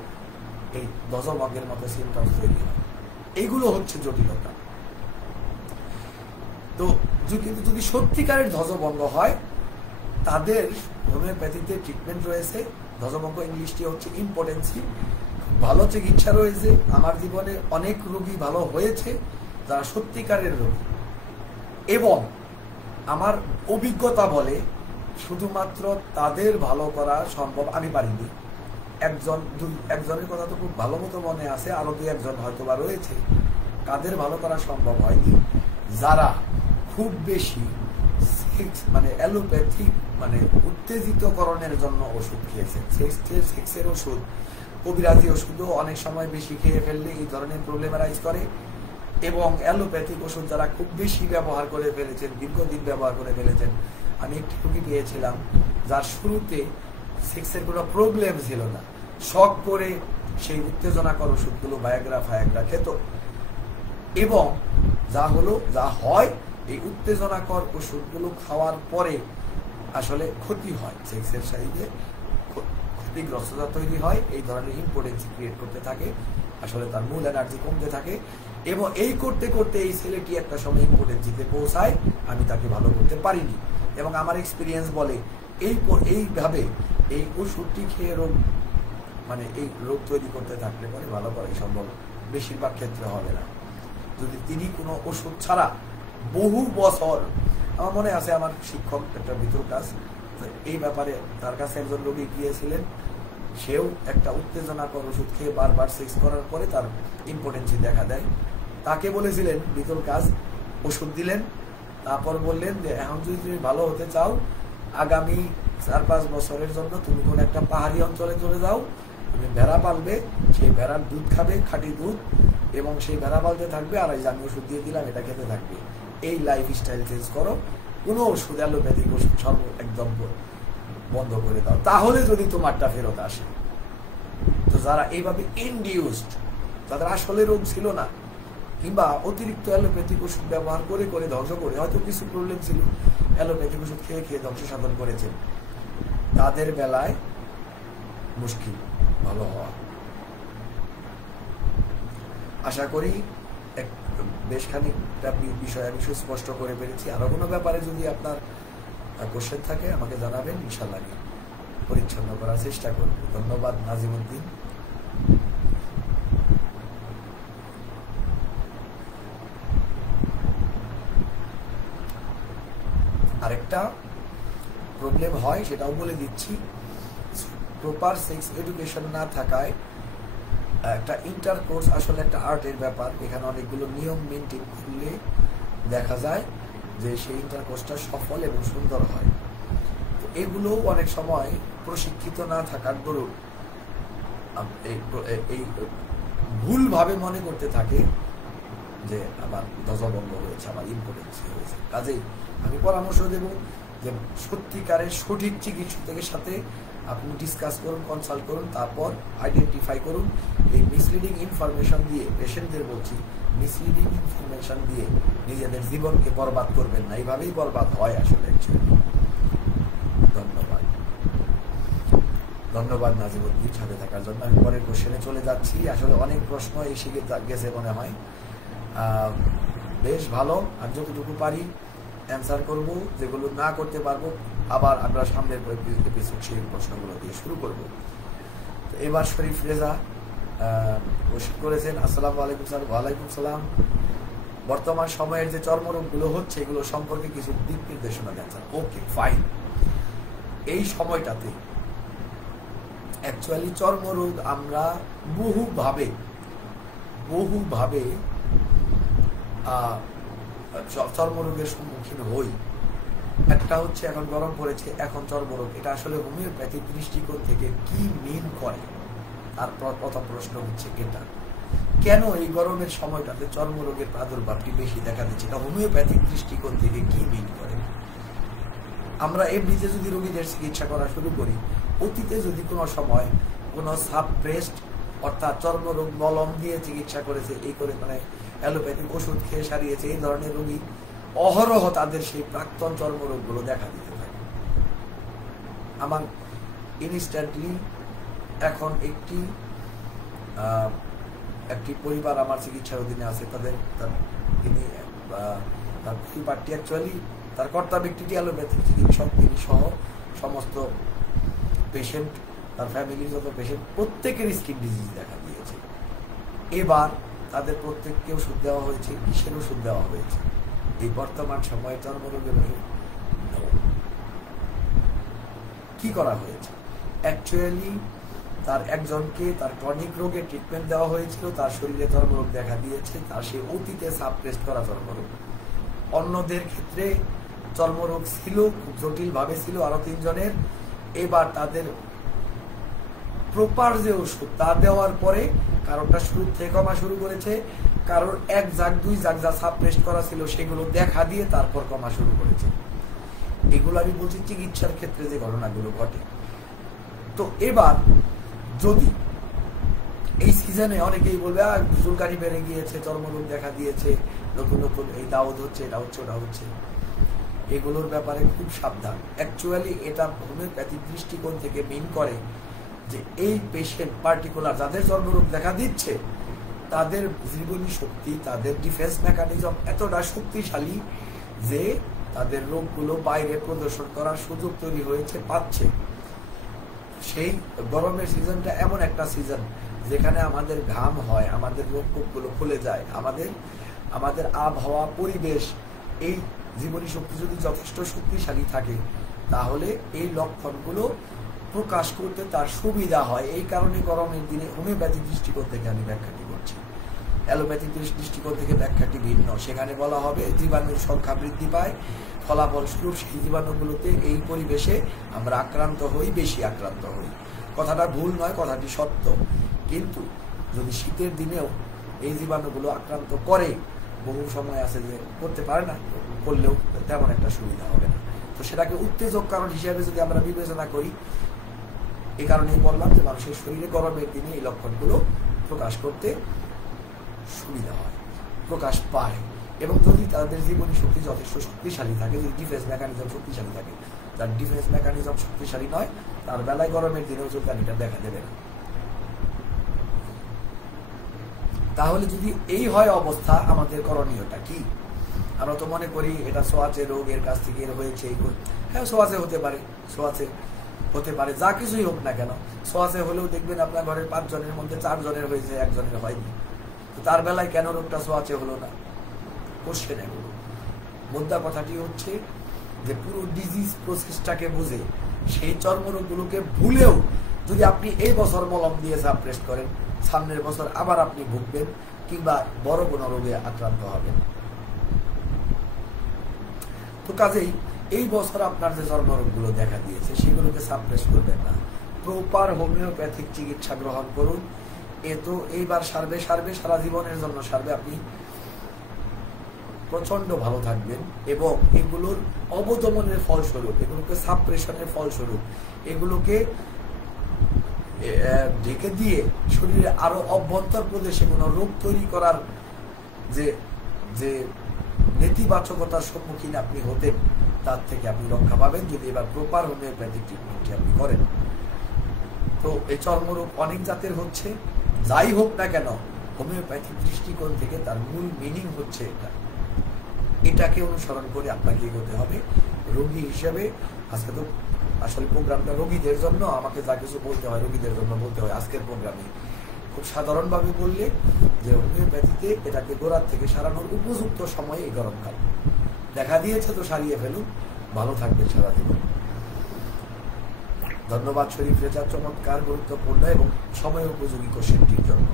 এই ধ্বজভঙ্গের মতো সিমটমস তৈরি হয়। এইগুলো হচ্ছে জটিলতা। তো কিন্তু যদি সত্যিকারের ধ্বজভঙ্গ হয়, তাদের হোমিওপ্যাথিতে ট্রিটমেন্ট রয়েছে। ধ্বজভঙ্গ ইংলিশটি হচ্ছে ইম্পোটেন্সি। ভালো চিকিৎসা রয়েছে। আমার জীবনে অনেক রোগী ভালো হয়েছে যারা সত্যিকারের রোগী, এবং আমার অভিজ্ঞতা বলে শুধুমাত্র তাদের ভালো করা সম্ভব। আমি পারিনি, একজনের কথা তো খুব ভালো মতো মনে আছে, আরো 2-1 হয়তো বা রয়েছে, কাদের ভালো করা সম্ভব হয়নি, যারা খুব বেশি মানে অ্যালোপ্যাথিক মানে উত্তেজিতকরণের জন্য ওষুধ খেয়েছে। সেক্সের ওষুধ, কবিরাজি ওষুধও অনেক সময় বেশি খেয়ে ফেললে এই ধরনের প্রবলেম রাইজ করে। এবং অ্যালোপ্যাথিক ওষুধ যারা খুব বেশি ব্যবহার করে ফেলেছেন, দীর্ঘদিন ব্যবহার করে ফেলেছেন। আমি একটি রোগী পেয়েছিলাম যার শুরুতে সেক্সের কোনো প্রবলেম ছিল না, শখ করে সেই উত্তেজনাকর ওষুধগুলো ভায়াগ্রা খেত, এবং যা হয় এই উত্তেজনাকর ওষুধগুলো খাওয়ার পরে আসলে ক্ষতি হয়, সেক্সের সাইডে ক্ষতিগ্রস্ততা তৈরি হয়, এই ধরনের ইম্পোটেন্সি ক্রিয়েট করতে থাকে, আসলে তার মূল এনার্জি কমতে থাকে, এবং এই করতে করতে এই ছেলেটি একটা সময় ইম্পোটেন্সিতে পৌঁছায়। আমি তাকে ভালো করতে পারিনি, এবং আমার এক্সপিরিয়েন্স বলে এইভাবে এই ওষুধটি খেয়ে এই রোগ তৈরি করতে থাকলে পরে ভালো করাই সম্ভব বেশিরভাগ ক্ষেত্রে হবে না। যদি তিনি কোনো ওষুধ ছাড়া বহু বছর, আমার মনে আছে আমার শিক্ষক একটা ভিতর কাজ, এই ব্যাপারে তার কাছে একজন রোগী গিয়েছিলেন, সেও একটা উত্তেজনাকর ওষুধ খেয়ে বারবার সেক্স করার পরে তার ইম্পোটেন্সি দেখা দেয়। তাকে বলেছিলেন ভিতর কাজ, ওষুধ দিলেন, তারপর বললেন যে এখন যদি তুমি ভালো হতে চাও, আগামী 4-5 বছরের জন্য তুমি কোন একটা পাহাড়ি অঞ্চলে চলে যাও, তুমি ভেড়া পালবে, সেই ভেড়ার দুধ খাবে, খাঁটি দুধ, এবং সেই ভেড়া পালতে থাকবে, আর এই যে আমি ওষুধ দিয়ে দিলাম এটা খেতে থাকবে। এই লাইফ স্টাইল চেঞ্জ করো, কোনো ওষুধ অ্যালোপ্যাথিক ওষুধ একদম বন্ধ করে দাও, তাহলে যদি তোমারটা ফেরত আসে। তো যারা এইভাবে ইনডিউসড, যাদের আসলে রোগ ছিল না, কিংবা অতিরিক্ত অ্যালোপ্যাথিক ওষুধ ব্যবহার করে করে ধ্বংস করে, হয়তো কিছু প্রবলেম ছিল, অ্যালোপ্যাথিক ওষুধ খেয়ে খেয়ে ধ্বংস সাধন করেছেন, তাদের বেলায় মুশকিল ভালো হওয়া। আশা করি বেশ খানিকটা বিষয় আমি সুস্পষ্ট করে পেরেছি। আরো কোনো ব্যাপারে যদি আপনার কোশ্চেন থাকে আমাকে জানাবেন, ইনশাআল্লাহ আমি পরিচ্ছন্ন করার চেষ্টা করব। ধন্যবাদ নাজিমউদ্দিন। আরেকটা প্রবলেম হয়, সেটাও বলে দিচ্ছি, প্রপার সেক্স এডুকেশন না থাকায় একটা ইন্টারকোর্স আসলে একটা আর্টের ব্যাপার। এখানে অনেকগুলো নিয়ম মেনটেন করলে দেখা যায় যে সেই ইন্টারকোর্সটা সফল এবং সুন্দর হয়। তো এগুলো অনেক সময় প্রশিক্ষিত না থাকার দরুন এই ভুলভাবে মনে করতে থাকে যে আমার ধ্বজভঙ্গ হয়েছে, আমার ইম্পোটেন্সি হয়েছে। কাজেই আমি পরামর্শ দেব যে সত্যিকারের সঠিক চিকিৎসকের সাথে আপনি ডিসকাস করুন, কনসাল্ট করুন, তারপর আইডেন্টিফাই করুন। এই মিসলিডিং ইনফরমেশন দিয়ে, পেশেন্টদের বলছি, মিসলিডিং ইনফরমেশন দিয়ে নিজেদের জীবনকে বরবাদ করবেন না, এইভাবেই বরবাদ হয় আসলে। ধন্যবাদ, ধন্যবাদ নাজিমউদ্দিন সাথে থাকার জন্য। আমি পরের কোশ্চেনে চলে যাচ্ছি। আসলে অনেক প্রশ্ন এসে গেছে মনে হয়, বেশ ভালো। আমি যতটুকু পারি অ্যান্সার করব, যেগুলো না করতে পারবো আবার আমরা সামনের এপিসোড সেই প্রশ্নগুলো দিয়ে শুরু করব। তো এবার শরীফ রেজা কোশ্চেন করেছেন। আসসালামু আলাইকুম স্যার। ওয়ালাইকুম সালাম। বর্তমান সময়ের যে চর্মরোগগুলো হচ্ছে এগুলো সম্পর্কে কিছু দিক নির্দেশনা দেন স্যার। ওকে, ফাইন। এই সময়টাতে অ্যাকচুয়ালি চর্মরোগ আমরা বহুভাবে চর্মরোগের সম্মুখীন হই। একটা হচ্ছে এখন গরম পড়েছে, এখন চর্মরোগ, এটা আসলে হোমিওপ্যাথিক দৃষ্টিকোণ থেকে কি মিন করে? তারপর প্রথম প্রশ্ন হচ্ছে এটা, কেন এই গরমের সময়টাতে চর্মরোগের প্রাদুর্ভাবটি বেশি দেখা দিচ্ছে? এটা হোমিওপ্যাথিক দৃষ্টিকোণ থেকে কি মিন করে? আমরা এমনিতে যদি রোগীদের চিকিৎসা করা শুরু করি, অতীতে যদি কোনো সময় কোনো সাবপ্রেসড অর্থাৎ চর্মরোগ মলম দিয়ে চিকিৎসা করেছে, এই করে মানে অ্যালোপ্যাথিক ওষুধ খেয়ে সারিয়েছে, এই ধরনের রোগী অহরহ তাদের সেই প্রাক্তন চর্মরোগগুলো দেখা দিতে থাকে। আমার ইনস্ট্যান্টলি এখন একটি পরিবার আমার চিকিৎসার অধীনে আছে, তিনি পরিবারটি অ্যাকচুয়ালি তার কর্তা ব্যক্তিটি অ্যালোপ্যাথিক চিকিৎসক, তিনি সহ সমস্ত পেশেন্ট, তার ফ্যামিলির যত পেশেন্ট প্রত্যেকের স্কিন ডিজিজ দেখা দিয়েছে। এবার তাদের প্রত্যেককে ওষুধ দেওয়া হয়েছে, কিসের ওষুধ দেওয়া হয়েছে? এই বর্তমান সময়ে চর্মরোগের ওষুধ। কি করা হয়েছে? অ্যাকচুয়ালি তার একজনকে তার ক্রনিক রোগের ট্রিটমেন্ট দেওয়া হয়েছিল, তার শরীরে চর্মরোগ দেখা দিয়েছে, তার সে অতীতে সাবপ্রেসড করা চর্মরোগ। অন্যদের ক্ষেত্রে চর্মরোগ ছিল, খুব জটিল ভাবে ছিল আরো 3 জনের। এবার তাদের প্রপার যে ওষুধ তা দেওয়ার পরে কারোরটা শুরু থেকে কমা শুরু করেছে, কারোর 1 জাগ 2 জাগ যা সাবপ্রেসড করা ছিল সেগুলো দেখা দিয়ে তারপর কমা শুরু করেছে। এগুলো আমি বলছি চিকিৎসার ক্ষেত্রে যে ঘটনাগুলো ঘটে। তো এবার যদি এই সিজনে অনেকেই বলবে চুলকানি বেড়ে গিয়েছে, চর্মরোগ দেখা দিয়েছে, নতুন নতুন এই দাউদ হচ্ছে, এটা হচ্ছে, ওটা হচ্ছে, এগুলোর ব্যাপারে খুব সাবধান। অ্যাকচুয়ালি এটা হোমিওপ্যাথিক দৃষ্টিকোণ থেকে মিন করে যে এই পেশেন্ট পার্টিকুলার যাদের চর্মরোগ দেখা দিচ্ছে তাদের জীবনী শক্তি, তাদের ডিফেন্স মেকানিজম এতটা শক্তিশালী যে তাদের রোগগুলো বাইরে প্রদর্শন করার সুযোগ তৈরি হয়েছে, পাচ্ছে। সেই গরমের সিজনটা এমন একটা সিজন যেখানে আমাদের ঘাম হয়, আমাদের রোগগুলো খুলে যায়, আমাদের আবহাওয়া, পরিবেশ, এই জীবনী শক্তি যদি যথেষ্ট শক্তিশালী থাকে তাহলে এই লক্ষণগুলো প্রকাশ করতে তার সুবিধা হয়। এই কারণে গরমের দিনে হোমিওপ্যাথিক দৃষ্টিকোণ থেকে আমি ব্যাখ্যাটি করছি। অ্যালোপ্যাথিক দৃষ্টিকোণ থেকে ব্যাখ্যাটি ভিন্ন। সেখানে বলা হবে জীবাণুর সংখ্যা বৃদ্ধি পায়, ফলাফলস্বরূপ সেই জীবাণুগুলোতে এই পরিবেশে আমরা আক্রান্ত হই, বেশি আক্রান্ত হই। কথাটা ভুল নয়, কথাটি সত্য। কিন্তু যদি শীতের দিনেও এই জীবাণুগুলো আক্রান্ত করে, বহু সময় আছে যে করতে পারে না, করলেও তেমন একটা সুবিধা হবে না। তো সেটাকে উত্তেজক কারণ হিসেবে যদি আমরা বিবেচনা করি, এই কারণেই বললাম যে মানুষের শরীরে গরমের দিনে এই লক্ষণগুলো প্রকাশ করতে সুবিধা হয়, প্রকাশ পায়। এবং যদি তাদের জীবনী শক্তি যথেষ্ট শক্তিশালী থাকে, যদি ডিফেন্স মেকানিজম শক্তিশালী থাকে, যার ডিফেন্স মেকানিজম শক্তিশালী নয় তার বেলায় গরমের দিনেও চুলকানিটা দেখা দেবে না। তাহলে যদি এই হয় অবস্থা, আমাদের করণীয়টা কি? আমরা তো মনে করি এটা সোয়াচে রোগ, এর কাছ থেকে এর হয়েছে। হ্যাঁ, সোয়াচে হতে পারে, সোয়াচে হতে পারে, যা কিছুই হোক না কেন। সোয়াচে হলেও দেখবেন আপনার ঘরের 5 জনের মধ্যে 4 জনের হয়েছে, 1 জনের হয়নি। তো তার বেলায় কেন রোগটা সোয়াচে হলো না? কোশ্চেন এগুলো। মুদ্রা কথাটি হচ্ছে যে পুরো ডিজিজ প্রসেসটাকে বুঝে সেই চর্মরোগগুলোকে ভুলেও যদি আপনি এই বছর মলম দিয়ে সাপ্রেস করেন, সামনের বছর আবার আপনি ভুগবেন কিংবা বড় কোনো রোগে আক্রান্ত হবেন। তো কাজেই এই বছর আপনার যে চর্মরোগগুলো দেখা দিয়েছে সেগুলোকে সাপ্রেস করবেন না, প্রপার হোমিওপ্যাথিক চিকিৎসা গ্রহণ করুন। এ তো এইবার সারবে, সারা জীবনের জন্য সারবে। আপনি প্রচন্ড ভালো থাকবেন এবং এগুলোর অবদমনের ফলস্বরূপ, এগুলোকে সাপ্রেশনের ফলস্বরূপ, এগুলোকে ঢেকে দিয়ে শরীরে আরো অভ্যন্তর প্রদেশে কোনো রোগ তৈরি করার যে নেতিবাচকতার সম্মুখীন আপনি হতেন, তার থেকে আপনি রক্ষা পাবেন যদি এবার প্রপার হোমিওপ্যাথিক ট্রিটমেন্টটি আপনি করেন। তো এই চর্মরোগ অনেক জাতের হচ্ছে, যাই হোক না কেন হোমিওপ্যাথিক দৃষ্টিকোণ থেকে তার মূল মিনিং হচ্ছে এটাকে অনুসরণ করে আপনাকে এগোতে হবে। রোগী হিসেবে আজকে তো আসলে প্রোগ্রামটা রোগীদের জন্য, আমাকে যা কিছু বলতে হয় রোগীদের জন্য বলতে হয়। আজকের প্রোগ্রামে খুব সাধারণভাবে বললে যে হোমিওপ্যাথিতে এটাকে গোড়ার থেকে সারানোর উপযুক্ত সময় এই গরমকাল। দেখা দিয়েছে তো সারিয়ে ফেলুন, ভালো থাকবেন সারা জীবন। ধন্যবাদ শরীফ রেজা, চমৎকার গুরুত্বপূর্ণ এবং সময় উপযোগী কোশ্চেনটির জন্য।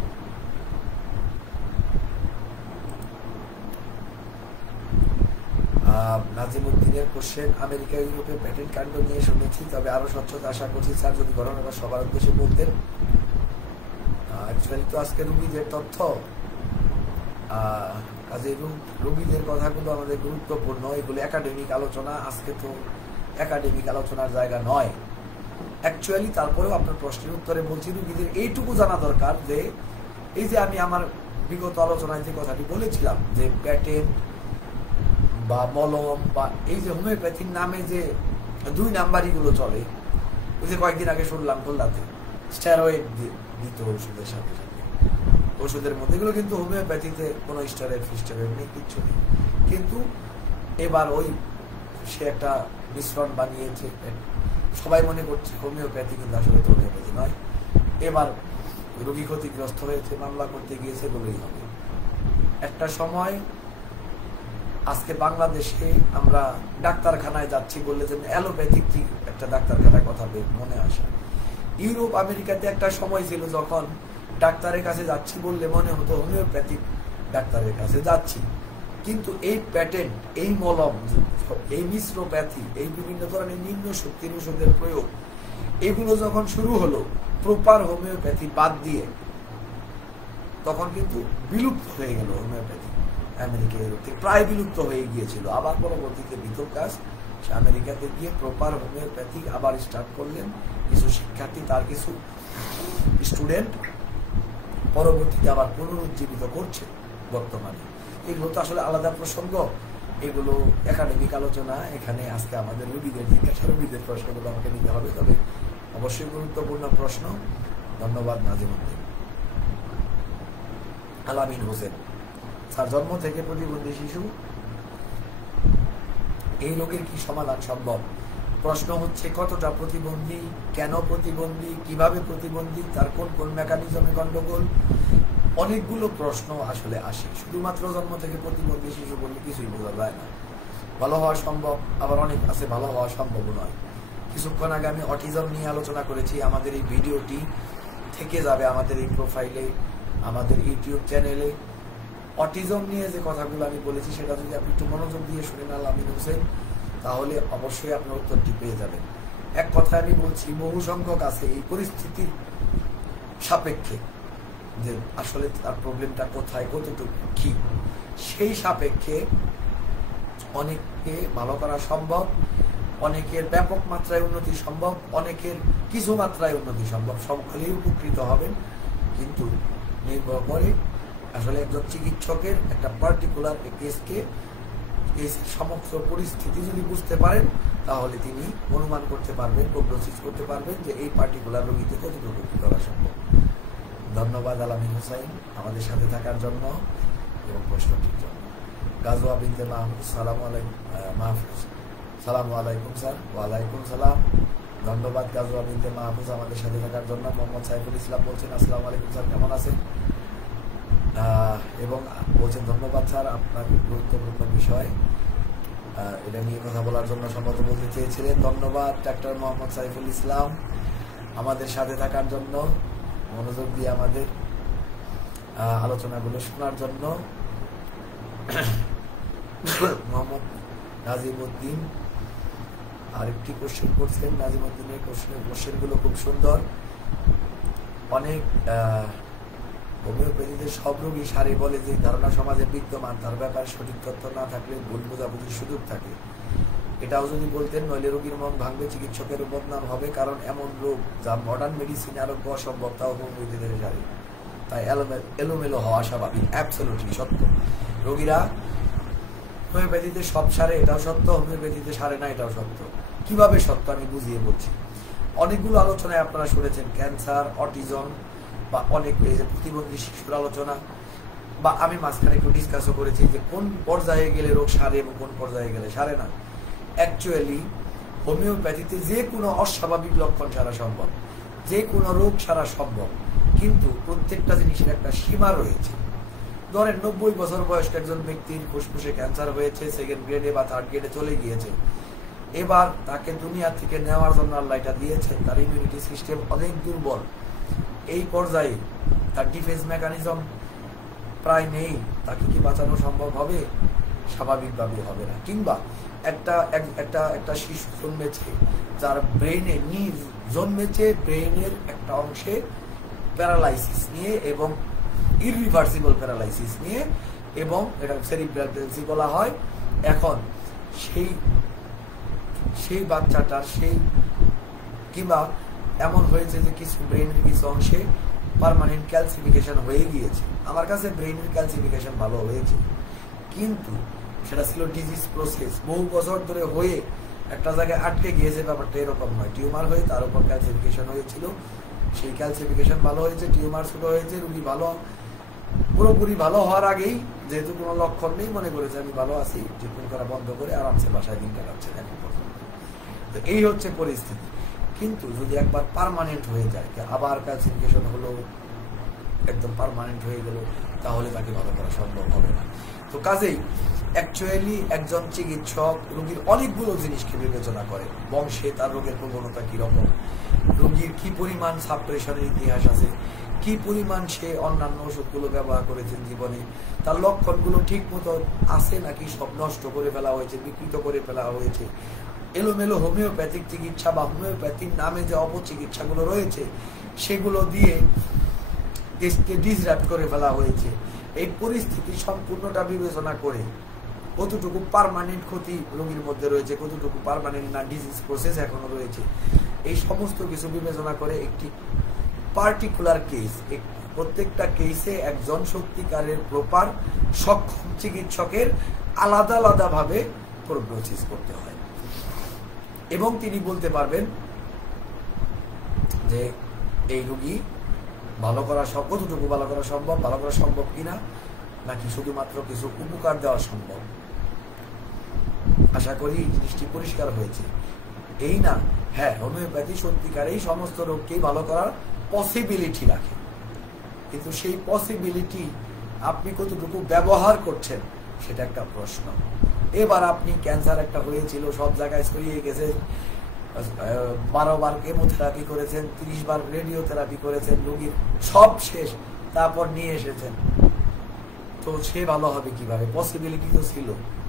নাজিমুদ্দিনের কোশ্চেন, আমেরিকা ইউরোপে প্যাটেন্ট কাণ্ড নিয়ে শুনেছি, তবে আরো স্বচ্ছতা আশা করছি স্যার যদি ঘটনাটা সবার উদ্দেশ্যে বলতেন। অ্যাকচুয়ালি তো আজকে রুগীদের তথ্য, কাজে রুগীদের কথাগুলো আমাদের গুরুত্বপূর্ণ, এগুলো একাডেমিক আলোচনা, আজকে তো একাডেমিক আলোচনার জায়গা নয় অ্যাকচুয়ালি। তারপরেও আপনার প্রশ্নের উত্তরে বলছি, রুগীদের এইটুকু জানা দরকার যে এই যে আমি আমার বিগত আলোচনায় যে কথাটি বলেছিলাম যে প্যাটেন্ট বা মলম বা এই যে হোমিওপ্যাথির নামে যে 2 নাম্বারিগুলো চলে, ওই যে কয়েকদিন আগে শুনলাম খুলনাতে স্টেরয়েড দিত ওষুধের সাথে সাথে, ওষুধের মধ্যে এগুলো কিন্তু হোমিওপ্যাথিতে কোনো স্টেরয়েড নেই, কিচ্ছু নেই। কিন্তু এবার ওই সে একটা মিশ্রণ বানিয়েছে, সবাই মনে করছে হোমিওপ্যাথি, কিন্তু আসলে তো হোমিওপ্যাথি নয়। এবার রোগী ক্ষতিগ্রস্ত হয়েছে, মামলা করতে গিয়েছে বলেই হবে। একটা সময় আজকে বাংলাদেশে আমরা ডাক্তারখানায় যাচ্ছি বললে যে অ্যালোপ্যাথিক একটা ডাক্তারখানায় কথা মনে আসে। ইউরোপ আমেরিকাতে একটা সময় ছিল যখন ডাক্তারের কাছে যাচ্ছি বললে মনে হতো হোমিওপ্যাথিক ডাক্তারের কাছে যাচ্ছি। কিন্তু এই প্যাটেন্ট, এই মলম, এই মিশ্রপ্যাথি, এই বিভিন্ন ধরনের নিম্ন শক্তির ওষুধের প্রয়োগ, এগুলো যখন শুরু হলো প্রপার হোমিওপ্যাথি বাদ দিয়ে, তখন কিন্তু বিলুপ্ত হয়ে গেল হোমিওপ্যাথি। আমেরিকা ইউরোপ থেকে প্রায় বিলুপ্ত হয়ে গিয়েছিল। আবার পরবর্তীতে বিতর্কাস সে আমেরিকাতে গিয়ে প্রপার হোমিওপ্যাথি আবার স্টার্ট করলেন কিছু শিক্ষার্থী, তার কিছু স্টুডেন্ট পরবর্তীতে আবার পুনরুজ্জীবিত করছে বর্তমানে। এগুলো তো আসলে আলাদা প্রসঙ্গ, এগুলো একাডেমিক আলোচনা। এখানে আজকে আমাদের রোগীদের জিজ্ঞাসা, রোগীদের প্রশ্নগুলো আমাকে নিতে হবে, তবে অবশ্যই গুরুত্বপূর্ণ প্রশ্ন। ধন্যবাদ নাজিমুদ্দিন। আলামিন হোসেন, স্যার জন্ম থেকে প্রতিবন্ধী শিশু, এই রোগের কি সমাধান সম্ভব? প্রশ্ন হচ্ছে কতটা প্রতিবন্ধী, কেন প্রতিবন্ধী, কিভাবে প্রতিবন্ধী, তার কোন কোন মেকানিজমে গন্ডগোল, অনেকগুলো প্রশ্ন আসলে আসে। শুধুমাত্র জন্ম থেকে প্রতিবন্ধী শিশু বললে কিছুই বোঝা যায় না। ভালো হওয়া সম্ভব, আবার অনেক আছে ভালো হওয়া সম্ভব নয়। কিছুক্ষণ আগে আমি অটিজম নিয়ে আলোচনা করেছি, আমাদের এই ভিডিওটি থেকে যাবে আমাদের এই প্রোফাইলে, আমাদের ইউটিউব চ্যানেলে। অটিজম নিয়ে যে কথাগুলো আমি বলেছি সেটা যদি আপনি একটু মনোযোগ দিয়ে শুনেন আলামিন হোসেন, তাহলে অবশ্যই আপনার উত্তরটি পেয়ে যাবেন। এক কথা আমি বলছি, বহু সংখ্যক আছে এই পরিস্থিতির সাপেক্ষে যে আসলে তার প্রবলেমটা কোথায়, কতটুকু কি, সেই সাপেক্ষে অনেককে ভালো করা সম্ভব, অনেকের ব্যাপক মাত্রায় উন্নতি সম্ভব, অনেকের কিছু মাত্রায় উন্নতি সম্ভব। সকলেই উপকৃত হবেন, কিন্তু নির্ভর করে আসলে একজন চিকিৎসকের একটা পার্টিকুলার কেসকে, এই সমস্ত পরিস্থিতি যদি বুঝতে পারেন, তাহলে তিনি অনুমান করতে পারবেন, প্রোগনোসিস করতে পারবেন যে এই পার্টিকুলার রোগীতে কতটুকু কি করা সম্ভব। ধন্যবাদ আলামিন হোসাইন আমাদের সাথে থাকার জন্য এবং প্রশ্নটির জন্য। গাজওয়া বিনতে মাহফুজ, সালামু আলাইকুম স্যার। ওয়ালাইকুম সালাম। ধন্যবাদ গাজওয়া বিনতে মাহফুজ আমাদের সাথে থাকার জন্য। মোহাম্মদ সাইফুল ইসলাম বলছেন আসসালামু আলাইকুম স্যার, কেমন আছেন? এবং বলছেন ধন্যবাদ স্যার, আপনার গুরুত্বপূর্ণ বিষয় এটা নিয়ে কথা বলার জন্য সম্মত বলতে চেয়েছিলেন। ধন্যবাদ ডাক্তার মোহাম্মদ সাইফুল ইসলাম আমাদের সাথে থাকার জন্য, মনোযোগ দিয়ে আমাদের আলোচনাগুলো শোনার জন্য। মোহাম্মদ নাজিমুদ্দিন আরেকটি কোশ্চেন করছেন। নাজিমুদ্দিনের কোশ্চেনগুলো খুব সুন্দর। অনেক হোমিওপ্যাথিতে সব রোগী সারে বলে যে ধারণা সমাজে বিদ্যমান, তার ব্যাপারে সঠিক তথ্য না থাকলে ভুল বোঝাবুঝির সুযোগ থাকে। এটাও যদি বলতেন, নইলে রোগীর মন ভাঙবে, চিকিৎসকের বদনাম হবে, কারণ এমন রোগ যা মডার্ন মেডিসিনে আরোগ্য অসম্ভব, তাও হোমিওপ্যাথিতে সারে। তাই এলোমেলো হওয়া স্বাভাবিক। অ্যাবসলিউটলি সত্য। রোগীরা হোমিওপ্যাথিতে সব সারে, এটাও সত্য, হোমিওপ্যাথিতে সারে না, এটাও সত্য। কিভাবে সত্য আমি বুঝিয়ে বলছি। অনেকগুলো আলোচনায় আপনারা শুনেছেন ক্যান্সার, অটিজম বা অনেক প্রতিবন্ধী শিশুর আলোচনা, বা আমি মাঝখানে একটু ডিসকাসও করেছি যে কোন পর্যায়ে গেলে রোগ সারে এবং কোন পর্যায়ে গেলে সারে না। অ্যাকচুয়ালি হোমিওপ্যাথিতে যে কোনো অস্বাভাবিক লক্ষণ সারা সম্ভব, যে কোনো রোগ সারা সম্ভব, কিন্তু প্রত্যেকটা জিনিসের একটা সীমা রয়েছে। ধরেন 90 বছর বয়স্ক একজন ব্যক্তির ফুসফুসে ক্যান্সার হয়েছে, সেকেন্ড গ্রেডে বা থার্ড গ্রেডে চলে গিয়েছে, এবার তাকে দুনিয়া থেকে নেওয়ার জন্য আল্লাহ এটা দিয়েছেন, তার ইমিউনিটি সিস্টেম অনেক দুর্বল, এই পর্যায়ে তার ডিফেন্স মেকানিজম প্রায় নেই, তাকে কি বাঁচানো সম্ভব হবে? স্বাভাবিকভাবে হবে না। কিংবা একটা শিশু জন্মেছে, যার ব্রেনে জন্মেছে ব্রেনের একটা অংশে প্যারালাইসিস নিয়ে এবং ইররিভার্সিবল প্যারালাইসিস নিয়ে, এবং এটা সেরিব্রাল পলসি বলা হয়। এখন সেই বাচ্চাটার কিংবা এমন হয়েছে যে কিছু ব্রেনের কিছু অংশে পার্মানেন্ট ক্যালসিফিকেশন হয়ে গিয়েছে। আমার কাছে ব্রেনের ক্যালসিফিকেশন ভালো হয়েছে, কিন্তু সেটা ছিল ডিজিজ প্রসেস, বহু বছর ধরে হয়ে একটা জায়গায় আটকে গিয়েছে। ব্যাপারটা এরকম নয়, টিউমার হয়ে তার উপর ক্যালসিফিকেশন হয়েছিল, সেই ক্যালসিফিকেশন ভালো হয়েছে, টিউমার ছোট হয়েছে, রুগী পুরোপুরি ভালো হওয়ার আগেই, যেহেতু কোনো লক্ষণ নেই, মনে করেছে আমি ভালো আছি, ট্রিটমেন্ট করা বন্ধ করে আরামসে বাসায় দিন কাটাচ্ছেন এখন পর্যন্ত। তো এই হচ্ছে পরিস্থিতি। কিন্তু যদি একবার পার্মানেন্ট হয়ে যায়, আবার ক্যালসিফিকেশন হলো, একদম পার্মানেন্ট হয়ে গেল, তাহলে তাকে ভালো করা সম্ভব হবে না। তো কাজেই অ্যাকচুয়ালি একজন চিকিৎসক রোগীর অনেকগুলো জিনিসকে বিবেচনা করে। বংশে তার রোগের প্রবণতা কিরকম, রোগীর কি পরিমাণ সাবপ্রেশনের ইতিহাস আছে, কি পরিমাণ সে অন্যান্য ওষুধগুলো ব্যবহার করেছেন জীবনে, তার লক্ষণগুলো ঠিক মতো আছে নাকি সব নষ্ট করে ফেলা হয়েছে, বিকৃত করে ফেলা হয়েছে, এলোমেলো হোমিওপ্যাথিক চিকিৎসা বা হোমিওপ্যাথির নামে যে অপচিকিৎসাগুলো রয়েছে সেগুলো দিয়ে ডিসরাপ্ট করে ফেলা হয়েছে। এই পরিস্থিতি সম্পূর্ণটা বিবেচনা করে কতটুকু পার্মানেন্ট ক্ষতি রোগীর মধ্যে রয়েছে, কতটুকু পার্মানেন্ট না ডিজিজ প্রসেস এখনো রয়েছে, এই সমস্ত কিছু বিবেচনা করে একটি পার্টিকুলার কেস, প্রত্যেকটা কেসে একজন সত্যিকারের প্রপার সক্ষম চিকিৎসকের আলাদা আলাদা ভাবে প্রোগনোসিস করতে হয়, এবং তিনি বলতে পারবেন যে এই রোগী ভালো করা কতটুকু ভালো করা সম্ভব কিনা, নাকি শুধুমাত্র কিছু উপকার দেওয়া সম্ভব। আশা করি এই জিনিসটি পরিষ্কার হয়েছে। এই না, হ্যাঁ, হোমিওপ্যাথি সত্যিকার এই সমস্ত রোগকেই ভালো করার পসিবিলিটি রাখে, কিন্তু সেই পসিবিলিটি আপনি কতটুকু ব্যবহার করছেন সেটা একটা প্রশ্ন। এবার আপনি ক্যান্সার একটা হয়েছিল, সব জায়গায় ছড়িয়ে গেছে, 12 বার কেমোথেরাপি করেছেন, 30 বার রেডিওথেরাপি করেছেন, রোগীর সব শেষ, তারপর নিয়ে এসেছেন, তো সে ভালো হবে কিভাবে? পসিবিলিটি তো ছিল,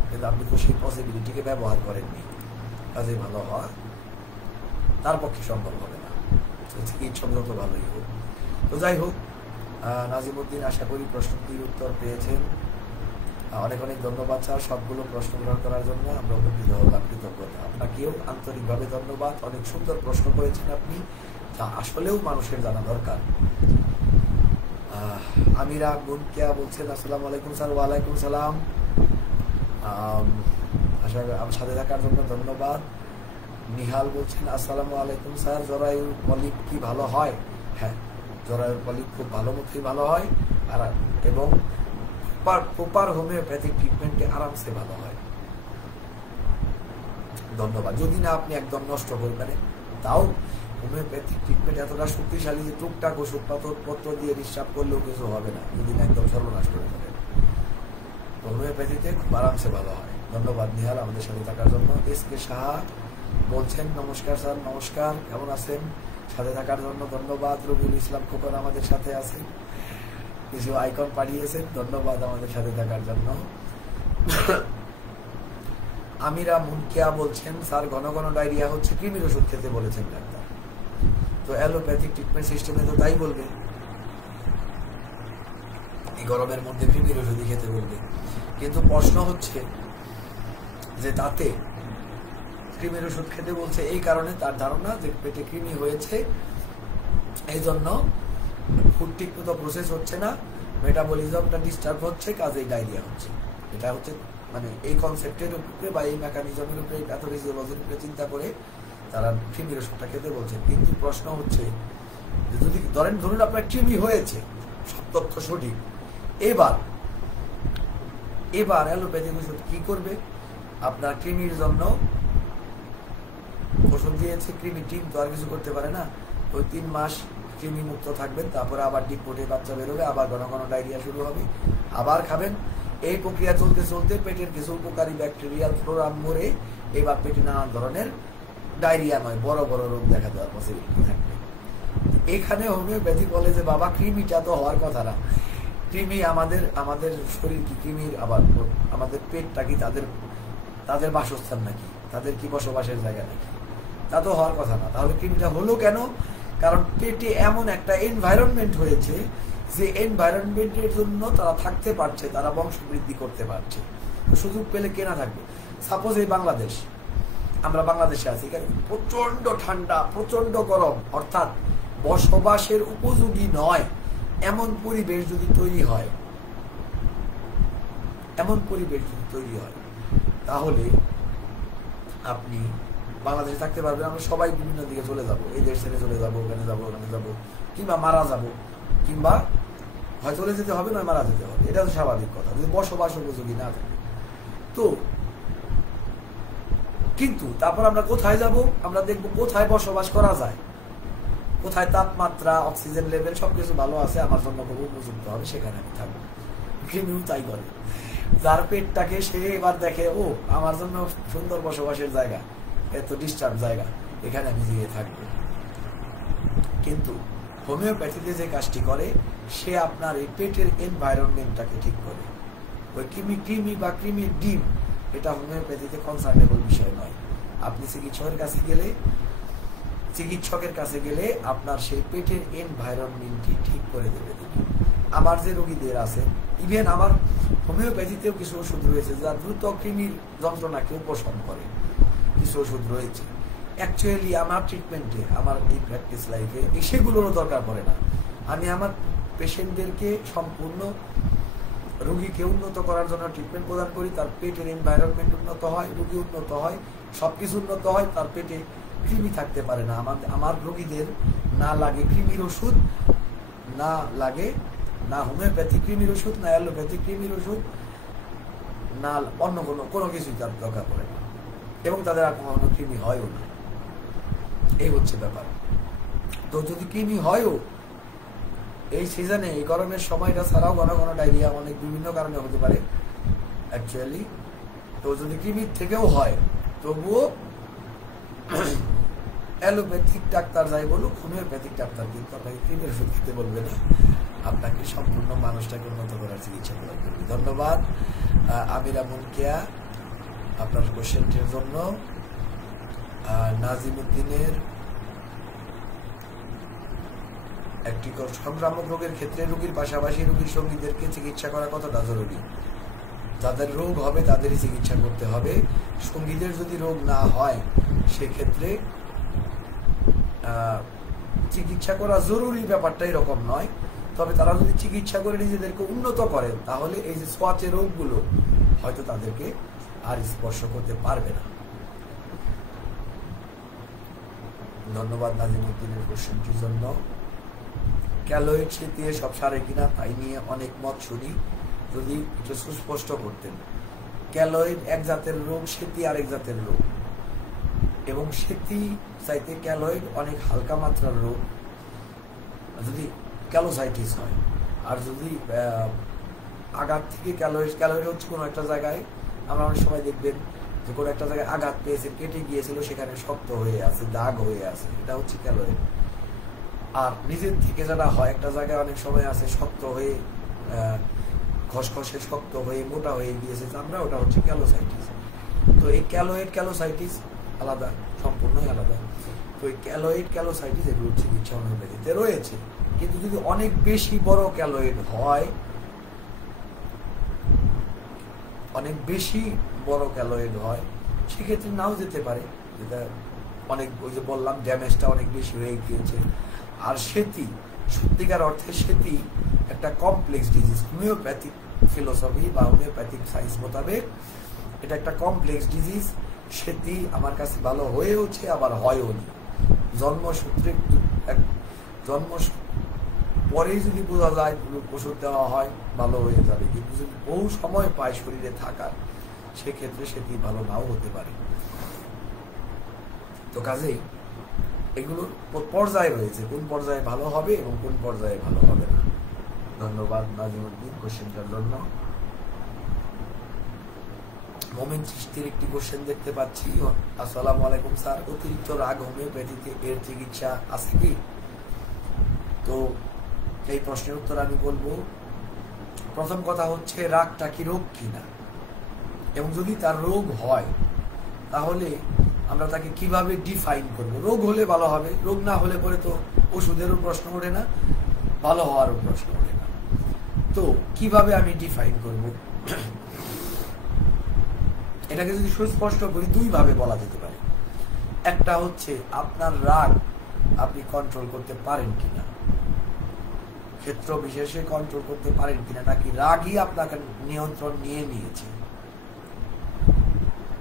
কিন্তু আপনি তো সেই পসিবিলিটিকে ব্যবহার করেননি, কাজে ভালো হওয়া তার পক্ষে সম্ভব হবে না, চিকিৎসক যত ভালোই হোক। তো যাই হোক, নাজিমউদ্দিন আশা করি প্রশ্নটির উত্তর পেয়েছেন। অনেক অনেক ধন্যবাদ স্যার, সবগুলো প্রশ্ন গ্রহণ করার জন্য আমরা উপকৃত হলাম, কৃতজ্ঞতা। আপনাকেও আন্তরিকভাবে ধন্যবাদ, অনেক সুন্দর প্রশ্ন করেছেন আপনি, যা আসলেও মানুষের জানা দরকার। আমিরা গুনকিয়া বলছেন আসসালামু আলাইকুম স্যার। ওয়ালাইকুম সালাম, আমার সাথে থাকার জন্য ধন্যবাদ। নিহাল বলছেন আসসালামু আলাইকুম স্যার, জরায়ুর পলিপ কি ভালো হয়? হ্যাঁ, জরায়ুর পলিপ খুব ভালো মতোই ভালো হয়, আর এবং প্রপার হোমিওপ্যাথিক ট্রিটমেন্টে আরামসে ভালো হয়। ধন্যবাদ। যদি না আপনি একদম নষ্ট করবেন, তাও হোমিওপ্যাথিক ট্রিটমেন্ট এতটা শক্তিশালী যে টুকটাক ওষুধপত্র দিয়ে নিঃশ্বাস করলেও কিছু হবে না, যদি না একদম সর্বনাশ করে ফেলেন। হোমিওপ্যাথিতে খুব আরামসে ভালো হয়। ধন্যবাদ নিহাল আমাদের সাথে থাকার জন্য। এসকে সাহা বলছেন নমস্কার স্যার। নমস্কার, কেমন আছেন? সাথে থাকার জন্য ধন্যবাদ। রবিউল ইসলাম খোকন আমাদের সাথে আছেন, কিছু আইকন পাঠিয়েছেন, ধন্যবাদ আমাদের সাথে থাকার জন্য। আমিরা মুনকিয়া বলছেন স্যার ঘন ঘন ডায়রিয়া হচ্ছে, কৃমির ওষুধ খেতে বলেছেন ডাক্তার। তো অ্যালোপ্যাথিক ট্রিটমেন্ট সিস্টেমে তো তাই বলবে, এই গরমের মধ্যে কৃমির ওষুধই খেতে বলবে, কিন্তু প্রশ্ন হচ্ছে যে তাতে কৃমির ওষুধ খেতে বলছে এই কারণে তার ধারণা যে পেটে কৃমি হয়েছে, এই জন্য ফুড ঠিক মতো প্রসেস হচ্ছে না, মেটাবলিজমটা ডিস্টার্ব হচ্ছে, কাজেই ডায়রিয়া হচ্ছে। এটা হচ্ছে মানে এই কনসেপ্টের উপরে বা এই মেকানিজমের উপরে, প্যাথোফিজিওলজির উপরে চিন্তা করে তারা কৃমির ওষুধটা খেতে বলছে। কিন্তু প্রশ্ন হচ্ছে যদি ধরুন আপনার কৃমি হয়েছে, সব তথ্য সঠিক, এবার অ্যালোপ্যাথিক ওষুধ কি করবে? আপনার কৃমির জন্য ওষুধ দিয়েছে, কৃমি টিম তো আর কিছু করতে পারে না, ওই 3 মাস কৃমি মুক্ত থাকবেন, তারপরে আবার ডিপ পোটে বাচ্চা বেরোবে, আবার ঘন ঘন ডায়রিয়া শুরু হবে, আবার খাবেন। এই প্রক্রিয়া চলতে চলতে পেটের কিছু উপকারী ব্যাকটেরিয়াল ফ্লোরা মরে এবার পেটে নানান ধরনের ডায়রিয়া নয় বড় বড় রোগ দেখা দেওয়ার পসিবিলিটি থাকবে। এখানে হোমিওপ্যাথি বলে যে বাবা কৃমিটা তো হওয়ার কথা না, কৃমি আমাদের শরীর কি কৃমির আবার আমাদের পেটটা কি তাদের বাসস্থান নাকি, তাদের কি বসবাসের জায়গা নাকি, তা তো হওয়ার কথা না। তাহলে কৃমিটা হলো কেন? কারণ পেটে এমন একটা এনভায়রনমেন্ট হয়েছে যে এনভায়রনমেন্টের জন্য তারা থাকতে পারছে, তারা বংশবৃদ্ধি করতে পারছে। সুযোগ পেলে কেনা থাকবে। সাপোজ এই বাংলাদেশ, আমরা বাংলাদেশে আছি, এখানে প্রচন্ড ঠান্ডা, প্রচন্ড গরম, অর্থাৎ বসবাসের উপযোগী নয় এমন পরিবেশ যদি তৈরি হয়, তাহলে আপনি বাংলাদেশে থাকতে পারবেন। আমরা সবাই বিভিন্ন দিকে চলে যাব, এই দেশ ছেড়ে চলে যাবো, ওখানে যাবো, কিংবা মারা যাব, কিংবা হয় চলে যেতে হবে, নয় মারা যেতে হবে। এটা তো স্বাভাবিক কথা, যদি বসবাস উপযোগী না থাকে। তো কিন্তু তারপর আমরা কোথায় যাব? আমরা দেখবো কোথায় বসবাস করা যায়, কোথায় তাপমাত্রা, অক্সিজেন লেভেল সবকিছু ভালো আছে, আমার জন্য খুব উপযুক্ত হবে, সেখানে আমি থাকবো। কৃমিও তাই করে, যার পেটটাকে সে এবার দেখে ও আমার জন্য সুন্দর বসবাসের জায়গা, এত ডিস্টার্ব জায়গা, এখানে আমি গিয়ে থাকবো। কিন্তু হোমিওপ্যাথিতে যে কাজটি করে, সে আপনার এই পেটের এনভায়রনমেন্টটাকে ঠিক করে। ওই কৃমি বা কৃমির ডিম, এটা হোমিওপ্যাথিতে কনসার্নেবল বিষয় নয়। আপনি চিকিৎসকের কাছে গেলে আপনার সেই পেটের এনভায়রনমেন্টটি ঠিক করে দেবে। আমার যে রোগীদের আছে, ইভেন আমার হোমিওপ্যাথিতেও কিছু ওষুধ রয়েছে যা দ্রুত কৃমির যন্ত্রণাকে উপশম করে, কিছু ওষুধ রয়েছে। অ্যাকচুয়ালি আমার ট্রিটমেন্টে, আমার এই প্র্যাকটিস লাইফে সেগুলোরও দরকার পড়ে না। আমি আমার পেশেন্টদেরকে সম্পূর্ণ রোগীকে উন্নত করার জন্য ট্রিটমেন্ট প্রদান করি। তার পেটের এনভায়রনমেন্ট উন্নত হয়, রোগী উন্নত হয়, সবকিছু উন্নত হয়, তার পেটে কৃমি থাকতে পারে না। আমার রোগীদের না লাগে কৃমির ওষুধ, না লাগে না হোমিওপ্যাথিক কৃমির ওষুধ, না অ্যালোপ্যাথিক কৃমির ওষুধ, না অন্য কোনো কিছুই তার দরকার পড়ে না, এবং তাদের আর কখনো কৃমি হয়ও না। এই হচ্ছে ব্যাপার। তো যদি কৃমি হয়ও এই সিজনে, এই গরমের সময়টা ছাড়াও ঘন ঘন ডায়রিয়া অনেক বিভিন্ন কারণে হতে পারে অ্যাকচুয়ালি। তো যদি কৃমির থেকেও হয়, তবুও অ্যালোপ্যাথিক ডাক্তার যাই বলুক, হোমিওপ্যাথিক ডাক্তার কিন্তু আপনাকে কৃমির ওষুধ খেতে বলবে না, আপনাকে সম্পূর্ণ মানুষটাকে উন্নত করার চিকিৎসা প্রদান করবে। ধন্যবাদ আমিরা মুনকিয়া আপনার কোশ্চেনটির জন্য। নাজিমুদ্দিনের একটি সংক্রামক রোগের ক্ষেত্রে রোগীর পাশাপাশি রোগীর সঙ্গীদেরকে চিকিৎসা করা কতটা জরুরি? যাদের রোগ হবে তাদেরই চিকিৎসা করতে হবে। সঙ্গীদের যদি রোগ না হয় সেক্ষেত্রে চিকিৎসা করা জরুরি ব্যাপারটা এরকম নয়। তবে তারা যদি চিকিৎসা করে নিজেদেরকে উন্নত করেন, তাহলে এই যে সোয়াচের রোগগুলো হয়তো তাদেরকে আর স্পর্শ করতে পারবে না। ধন্যবাদ নাজিমুদ্দিনের কোশ্চেনটির জন্য। ক্যালোয়েড সেতিয়ে সব সারে কিনা তাই নিয়ে অনেক মত শুনি, যদি একটু সুস্পষ্ট করতেন। ক্যালোয়েড এক জাতের রোগ, সেতি আরেক জাতের রোগ, এবং সেতি চাইতে ক্যালোয়েড অনেক হালকা মাত্রার রোগ যদি ক্যালোসাইটিস হয়। আর যদি আঘাত থেকে ক্যালোয়েড হচ্ছে কোনো একটা জায়গায়, আমরা অনেক সময় দেখবেন যে কোনো একটা জায়গায় আঘাত পেয়েছে, কেটে গিয়েছিল, সেখানে শক্ত হয়ে আছে, দাগ হয়ে আছে, এটা হচ্ছে ক্যালোয়েড। আর নিজের থেকে যেটা হয়, একটা জায়গায় অনেক সময় আছে শক্ত হয়ে, খসখসে শক্ত হয়ে মোটা হয়ে গিয়েছে চামড়া, ওটা হচ্ছে ক্যালোসাইটিস। তো এই ক্যালোসাইটিস আলাদা, সম্পূর্ণই আলাদা। তো এই ক্যালোসাইটিস এগুলোর চিকিৎসা হোমিওপ্যাথিতে রয়েছে। কিন্তু যদি অনেক বেশি বড় ক্যালোয়েড হয়, সেক্ষেত্রে নাও যেতে পারে, যেটা অনেক, ওই যে বললাম ড্যামেজটা অনেক বেশি হয়ে গিয়েছে। আর সেতি, সত্যিকার অর্থে সেতি একটা কমপ্লেক্স ডিজিজ। হোমিওপ্যাথিক ফিলোসফি বা হোমিওপ্যাথিক সায়েন্স মোতাবেক এটা একটা কমপ্লেক্স ডিজিজ। সেতি আমার কাছে ভালো হয়েওছে, আবার হয়ও নি। জন্মসূত্রে পরেই যদি বোঝা যায় ওষুধ দেওয়া হয়, ভালো হয়ে যাবে। কিন্তু যদি বহু সময় পায় শরীরে থাকার, সেক্ষেত্রে সেটি ভালো নাও হতে পারে। তো কাজেই এগুলোর পর্যায়ে রয়েছে, কোন পর্যায়ে ভালো হবে এবং কোন পর্যায়ে ভালো হবে না। ধন্যবাদ নাজিমুদ্দিন কোশ্চেনটার জন্য। মোমেন চিশতির একটি কোশ্চেন দেখতে পাচ্ছি। আসসালামু আলাইকুম স্যার, অতিরিক্ত রাগ হোমিওপ্যাথিতে এর চিকিৎসা আছে কি? তো এই প্রশ্নের উত্তর আমি বলবো, প্রথম কথা হচ্ছে রাগটা কি রোগ কিনা, এবং যদি তার রোগ হয় তাহলে আমরা তাকে কিভাবে ডিফাইন করব। রোগ হলে ভালো হবে, রোগ না হলে পরে তো ওষুধেরও প্রশ্ন ওঠে না, ভালো হওয়ারও প্রশ্ন ওঠে না। তো কিভাবে আমি ডিফাইন করব, এটাকে যদি সুস্পষ্ট করি দুই ভাবে বলা যেতে পারে। একটা হচ্ছে আপনার রাগ আপনি কন্ট্রোল করতে পারেন কিনা, ক্ষেত্র বিশেষে কন্ট্রোল করতে পারেন কিনা, নাকি রাগই আপনাকে নিয়ন্ত্রণ নিয়ে নিয়েছে।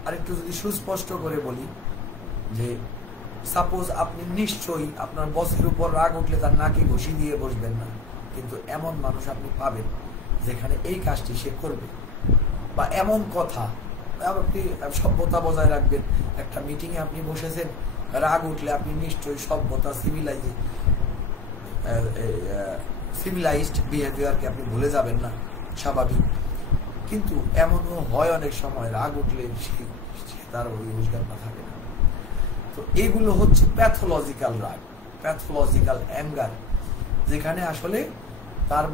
আরেকটু যদি সুস্পষ্ট করে বলি যে সাপোজ আপনি নিশ্চয়ই আপনার বসের উপর রাগ উঠলে তার নাকে ঘুষি দিয়ে বসবেন না, কিন্তু এমন মানুষ আপনি পাবেন যেখানে এই কাজটি সে করবে, বা এমন কথা আপনি সভ্যতা বজায় রাখবেন। একটা মিটিং এ আপনি বসেছেন, রাগ উঠলে আপনি নিশ্চয়ই সভ্যতা সিভিলাইজড বিহেভিয়ারকে আপনি ভুলে যাবেন না, স্বাভাবিক। কিন্তু এমনও হয় অনেক সময় রাগ উঠলে তার ওই উস্কানটা থাকে না। তো এগুলো হচ্ছে প্যাথোলজিক্যাল রাগ, প্যাথোলজিক্যাল অ্যাঙ্গার, যেখানে আসলে তার,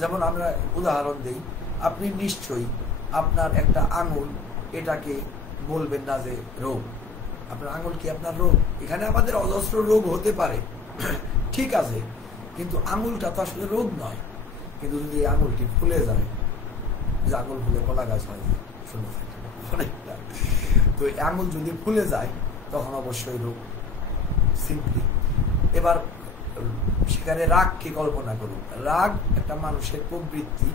যেমন আমরা উদাহরণ দিই, আপনি নিশ্চয়ই আপনার একটা আঙুল, এটাকে বলবেন না যে রোগ, আপনার আঙুল কি আপনার রোগ? এখানে আমাদের অজস্র রোগ হতে পারে, ঠিক আছে, কিন্তু আঙুলটা তো আসলে রোগ নয়। কিন্তু যদি এই আঙুলটি ফুলে যায়, যে আঙুল ফুলে কলা গাছ হয়, শুনে থাকেন অনেকটা, তো এই আঙুল যদি ফুলে যায় তখন অবশ্যই রোগ, সিম্পলি। এবার সেখানে রাগকে কল্পনা করুন। রাগ একটা মানুষের প্রবৃত্তি,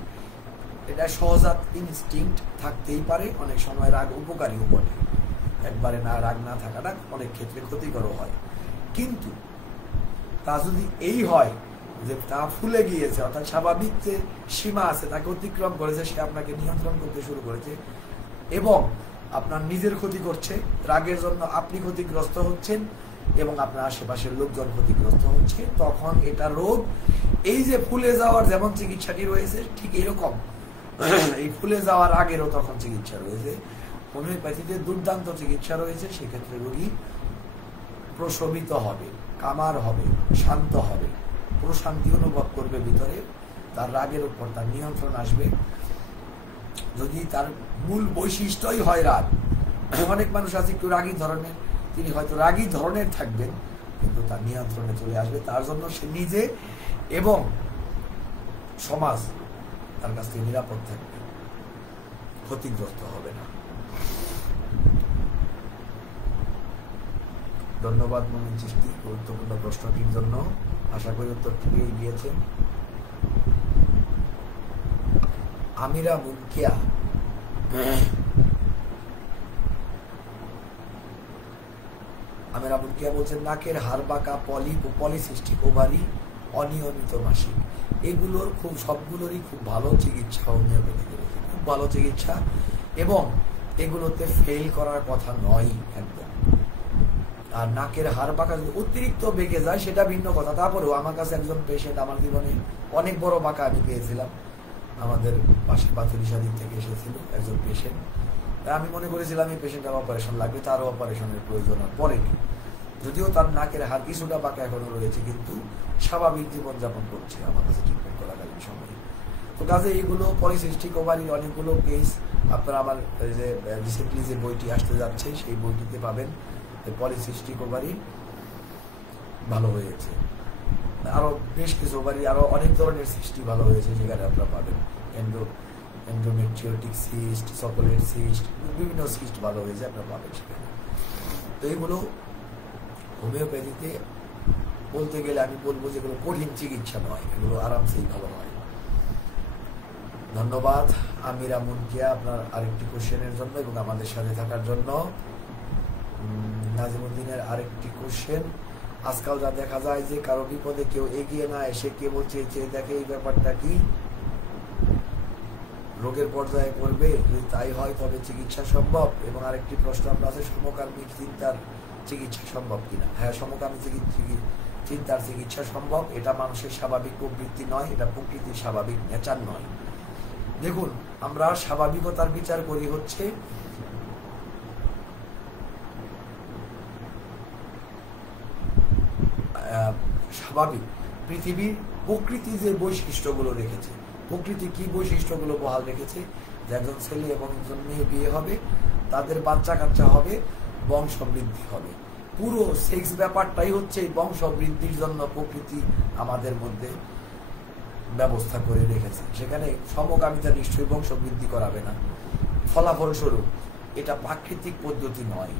এটা সহজাত ইনস্টিংক্ট, থাকতেই পারে। অনেক সময় রাগ উপকারীও বটে, একবারে না রাগ না থাকাটা অনেক ক্ষেত্রে ক্ষতিকর হয়। কিন্তু তা যদি এই হয় যে তা ফুলে গিয়েছে, অর্থাৎ স্বাভাবিক যে সীমা আছে তাকে অতিক্রম করেছে, সে আপনাকে নিয়ন্ত্রণ করতে শুরু করেছে এবং আপনার নিজের ক্ষতি করছে, রাগের জন্য আপনি ক্ষতিগ্রস্ত হচ্ছেন এবং আপনার আশেপাশের লোকজন ক্ষতিগ্রস্ত হচ্ছে, তখন এটা রোগ। এই যে ফুলে যাওয়ার যেমন চিকিৎসাটি রয়েছে, ঠিক এরকম এই ফুলে যাওয়ার আগেরও তখন চিকিৎসা রয়েছে। হোমিওপ্যাথিতে দুর্দান্ত চিকিৎসা রয়েছে। সেক্ষেত্রে রোগী প্রশমিত হবে, কামার হবে, শান্ত হবে, প্রশান্তি অনুভব করবে ভিতরে, তার রাগের উপর তার নিয়ন্ত্রণ আসবে। যদি তার মূল বৈশিষ্ট্যই হয় রাগ, অনেক মানুষ আছে একটু রাগী ধরনের, তিনি হয়তো রাগী ধরনের থাকবেন কিন্তু তার নিয়ন্ত্রণে চলে আসবে। তার জন্য সে নিজে এবং সমাজ তার কাছ থেকে নিরাপদ থাকবে, ক্ষতিগ্রস্ত হবে না। ধন্যবাদ মোমেন চিশতি গুরুত্বপূর্ণ প্রশ্নটির জন্য। আশা করি উত্তরটি পেয়ে গিয়েছেন। আমিরা মুনকিয়া বলছেন নাকের হাড় বাঁকা, পলিপ ও পলিসিস্টিক ওভারি, অনিয়মিত মাসিক, এগুলোর সবগুলোরই খুব ভালো চিকিৎসা, হোমিওপ্যাথিতে খুব ভালো চিকিৎসা, এবং এগুলোতে ফেল করার কথা নয় একদম। আর নাকের হাড় বাঁকা যদি অতিরিক্ত বেঁকে যায় সেটা ভিন্ন কথা। তারপরেও আমার কাছে একজন পেশেন্ট, আমার জীবনে অনেক বড় বাঁকা আমি পেয়েছিলাম, আমাদের পাশে পাথরিশা দিক থেকে এসেছিল একজন পেশেন্ট। আমি মনে করেছিলাম এই পেশেন্টের অপারেশন লাগবে, তারও অপারেশনের প্রয়োজন পড়েনি, যদিও তার নাকের হাড় কিছুটা বাঁকা এখনো রয়েছে, কিন্তু স্বাভাবিক জীবনযাপন করছে আমার কাছে ট্রিটমেন্ট করাকালীন সময়ে। তো কাজে এইগুলো পলিসিস্টিক ওভারির অনেকগুলো কেস আপনারা আমার যে রিসেন্টলি যে বইটি আসতে যাচ্ছে সেই বইটিতে পাবেন। পলিসিস্টিক ওভারি ভালো হয়েছে, আরো বেশ কিছু ওভারি, আরো অনেক ধরনের সৃষ্টি ভালো হয়েছে, যেখানে আপনারা পাবেন এন্ডোমেট্রিওটিক সিস্ট, চকোলেট সিস্ট, বিভিন্ন সিস্ট ভালো হয়েছে, আপনারা পাবেন সেখানে। তো এগুলো হোমিওপ্যাথিতে বলতে গেলে আমি বলবো যেগুলো কঠিন চিকিৎসা নয়, এগুলো আরামসেই ভালো হয়। ধন্যবাদ আমিরা মুনকিয়া আপনার আরেকটি কোশ্চেনের জন্য এবং আমাদের সাথে থাকার জন্য। নাজিমুদ্দিনের আরেকটি কোশ্চেন, আজকাল যা দেখা যায় যে কারো বিপদে কেউ এগিয়ে না এসে কেবল চেয়ে দেখে, এই ব্যাপারটা কি রোগের পর্যায়ে পড়বে? যদি তাই হয় তবে চিকিৎসা সম্ভব? এবং আরেকটি প্রশ্ন আপনার আছে, সমকামী চিন্তার চিকিৎসা সম্ভব কিনা। হ্যাঁ, সমকামী চিন্তার চিকিৎসা সম্ভব। এটা মানুষের স্বাভাবিক প্রবৃত্তি নয়, এটা প্রকৃতির স্বাভাবিক নেচার নয়। দেখুন, আমরা স্বাভাবিকতার বিচার করি হচ্ছে স্বাভাবিক পৃথিবীর প্রকৃতি যে বৈশিষ্ট্যগুলো রেখেছে, প্রকৃতি কি বৈশিষ্ট্যগুলো বহাল রেখেছে, যে একজন ছেলে এবং একজন মেয়ে বিয়ে হবে, তাদের বাচ্চা কাচ্চা হবে, বংশ বৃদ্ধি হবে। পুরো সেক্স ব্যাপারটাই হচ্ছে এই বংশ বৃদ্ধির জন্য প্রকৃতি আমাদের মধ্যে ব্যবস্থা করে রেখেছে। সেখানে সমকামিতা নিশ্চয়ই বংশ বৃদ্ধি করাবে না। ফলাফলস্বরূপ এটা প্রাকৃতিক পদ্ধতি নয়।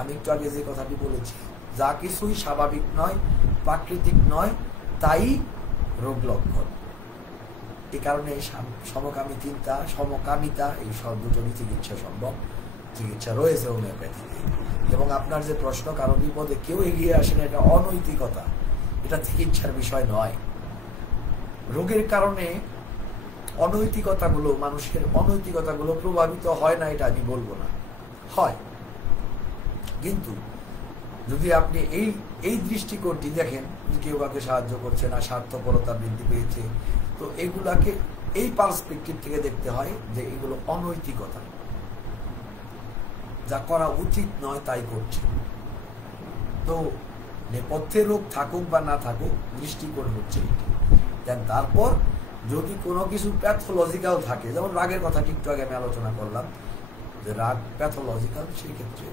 আমি একটু আগে যে কথাটি বলেছি, যা কিছুই স্বাভাবিক নয়, প্রাকৃতিক নয়, তাই রোগ লক্ষণ। এ কারণে সমকামী চিন্তা, সমকামিতা, এই সব দুটোরই চিকিৎসা সম্ভব, চিকিৎসা রয়েছে হোমিওপ্যাথিতে। এবং আপনার যে প্রশ্ন, কারো বিপদে কেউ এগিয়ে আসে না, এটা অনৈতিকতা, এটা চিকিৎসার বিষয় নয়। রোগের কারণে অনৈতিকতাগুলো, মানুষের অনৈতিকতাগুলো প্রভাবিত হয় না এটা আমি বলবো না, হয়। কিন্তু যদি আপনি এই দৃষ্টিকোণটি দেখেন, কেউ কাউকে সাহায্য করছে না, স্বার্থপরতা বৃদ্ধি পেয়েছে, তো এগুলাকে এই পার্সপেক্টিভ থেকে দেখতে হয় যে এগুলো অনৈতিকতা, যা করা উচিত নয় তাই করছে। তো নেপথ্যে রোগ থাকুক বা না থাকুক, দৃষ্টিকোণ হচ্ছে এটি। দেন তারপর যদি কোনো কিছু প্যাথোলজিক্যাল থাকে, যেমন রাগের কথা একটু আগে আমি আলোচনা করলাম যে রাগ প্যাথোলজিক্যাল, সেই ক্ষেত্রে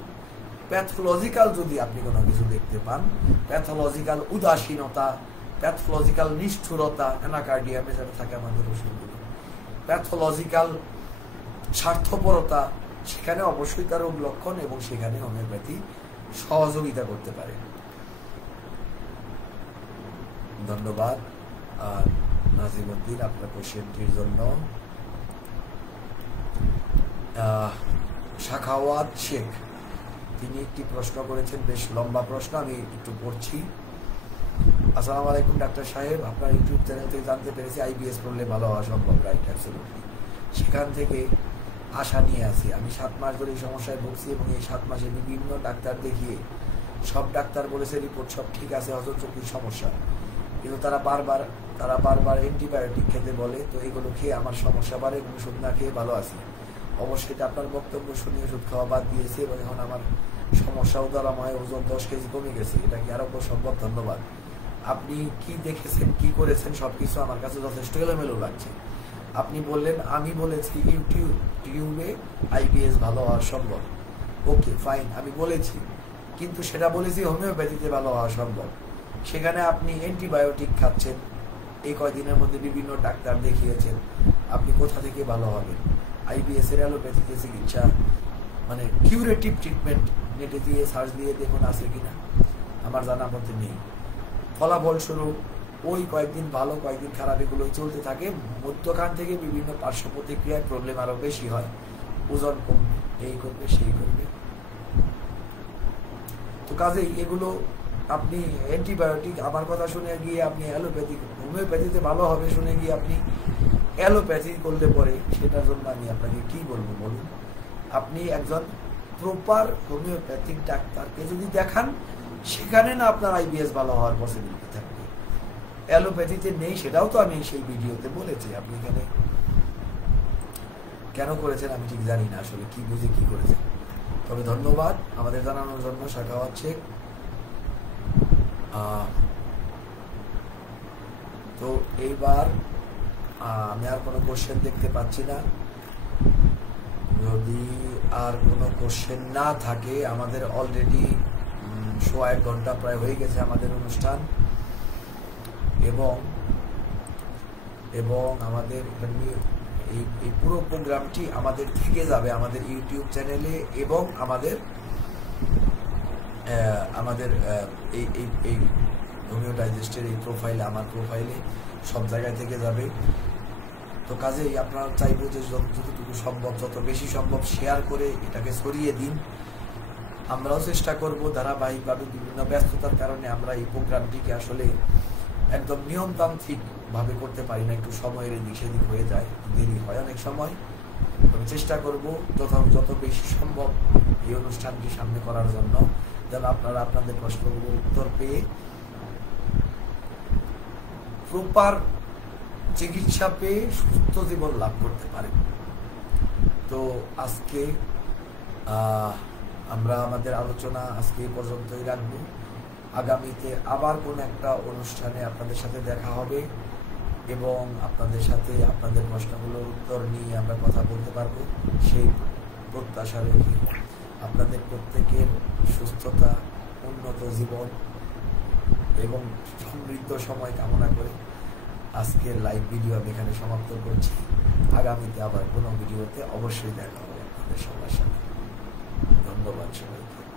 প্যাথোলজিক্যাল যদি আপনি কোনো কিছু দেখতে পান, প্যাথোলজিক্যাল উদাসীনতা, প্যাথোলজিক্যাল নিষ্ঠুরতা, অ্যানাকার্ডিয়ামে যেটা থাকে আমাদের ওষুধগুলো, প্যাথোলজিক্যাল স্বার্থপরতা, সেখানে অবশ্যই তার রোগ লক্ষণ, এবং সেখানে হোমিওপ্যাথি সহযোগিতা করতে পারে। ধন্যবাদ নাজিমউদ্দিন আপনার কোশ্চেনটির জন্য। শাখাওয়াত শেখ তিনি একটি প্রশ্ন করেছেন, বেশ লম্বা প্রশ্ন, আমি একটু পড়ছি। আসসালামু আলাইকুম ডাক্তার সাহেব, আপনার ইউটিউব চ্যানেল থেকে জানতে পেরেছি আইবিএস করলে ভালো হওয়া সম্ভব, রাইট? অ্যাবসলিউটলি। সেখান থেকে আশা নিয়ে আসি। আমি 7 মাস ধরে এই সমস্যায় ভুগছি, এবং এই 7 মাসে বিভিন্ন ডাক্তার দেখিয়ে সব ডাক্তার বলেছে রিপোর্ট সব ঠিক আছে, হজমচক্রির সমস্যা, কিন্তু তারা বারবার অ্যান্টিবায়োটিক খেতে বলে। তো এগুলো খেয়ে আমার সমস্যা বাড়ে, এবং ওষুধ না খেয়ে ভালো আছি। অবশ্যই আপনার বক্তব্য শুনে ওষুধ খাওয়া বাদ দিয়েছে, এবং এখন আমার সমস্যা উদারময়, ওজন 10 কেজি কমে গেছে। এটা কি আরো সম্ভব? ধন্যবাদ। আপনি কি দেখেছেন, কি করেছেন, সবকিছু আমার কাছে যথেষ্ট এলোমেলো লাগছে। আপনি বললেন আমি বলেছি ইউটিউবে আইবিএস ভালো হওয়া সম্ভব। ওকে ফাইন, আমি বলেছি, কিন্তু সেটা বলেছি হোমিওপ্যাথিতে ভালো হওয়া সম্ভব। সেখানে আপনি অ্যান্টিবায়োটিক খাচ্ছেন, এই কয়দিনের মধ্যে বিভিন্ন ডাক্তার দেখিয়েছেন, আপনি কোথা থেকে ভালো হবেন? আইবিএস এর অ্যালোপ্যাথিতে চিকিৎসা, মানে কিউরেটিভ ট্রিটমেন্ট নেটে দিয়ে সার্চ দিয়ে দেখুন আছে কিনা, আমার জানার মধ্যে নেই। ফলাফলস্বরূপ ওই কয়েকদিন ভালো, কয়েকদিন খারাপ, এগুলো চলতে থাকে। মধ্যখান থেকে বিভিন্ন পার্শ্ব প্রতিক্রিয়ায় প্রবলেম আরো বেশি হয়, ওজন কমবে, এই করবে, সেই করবে। তো কাজেই এগুলো আপনি অ্যান্টিবায়োটিক আমার কথা শুনে গিয়ে আপনি অ্যালোপ্যাথিক, হোমিওপ্যাথিতে ভালো হবে শুনে গিয়ে আপনি অ্যালোপ্যাথি করলে পরে সেটার জন্য আমি আপনাকে কি বলবো বলুন? আপনি একজন প্রপার হোমিওপ্যাথিক ডাক্তারকে যদি দেখান, সেখানে না আপনার আইবিএস ভালো হওয়ার পসিবিলিটি থাকবে। অ্যালোপ্যাথিতে নেই, সেটাও তো আমি সেই ভিডিওতে বলেছি। আপনি এখানে কেন করেছেন আমি ঠিক জানি না, আসলে কি বুঝে কি করেছেন। তবে ধন্যবাদ আমাদের জানানোর জন্য। শাখাওয়াত শেখ, তো এইবার আমি আর কোনো কোশ্চেন দেখতে পাচ্ছি না। যদি আর কোনো কোশ্চেন না থাকে, আমাদের অলরেডি 1.5 ঘন্টা প্রায় হয়ে গেছে আমাদের অনুষ্ঠান, এবং আমাদের এই পুরো প্রোগ্রামটি আমাদের থেকে যাবে আমাদের ইউটিউব চ্যানেলে, এবং আমাদের এই হোমিও ডাইজেস্টের এই প্রোফাইলে, আমার প্রোফাইলে, সব জায়গায় থেকে যাবে। তো কাজেই আপনারা চাইবো যে যতটুকু সম্ভব, যত বেশি সম্ভব শেয়ার করে এটাকে ছড়িয়ে দিন। আমরাও চেষ্টা করব ধারাবাহিকভাবে, বিভিন্ন ব্যস্ততার কারণে আমরা এই প্রোগ্রামটিকে আসলে একদম নিয়মতান্ত্রিক ভাবে করতে পারি না, একটু সময়ের এদিক সেদিক হয়ে যায়, দেরি হয় অনেক সময়। তবে চেষ্টা করব যত বেশি সম্ভব এই অনুষ্ঠানটি সামনে করার জন্য। যেন আপনারা আপনাদের প্রশ্নগুলো উত্তর পেয়ে প্রপার চিকিৎসা পেয়ে সুস্থ জীবন লাভ করতে পারেন। তো আজকে আমরা আমাদের আলোচনা আজকে এই পর্যন্তই রাখবো। আগামীতে আবার কোন একটা অনুষ্ঠানে আপনাদের সাথে দেখা হবে এবং আপনাদের সাথে আপনাদের প্রশ্নগুলোর উত্তর নিয়ে আমরা কথা বলতে পারবো। সেই প্রত্যাশা রেখে আপনাদের প্রত্যেকের সুস্থতা, উন্নত জীবন এবং সমৃদ্ধ সময় কামনা করে আজকের লাইভ ভিডিও আমি এখানে সমাপ্ত করছি। আগামীতে আবার কোনো ভিডিওতে অবশ্যই দেখা হবে আপনাদের সবার সাথে। ধন্যবাদ সবাইকে।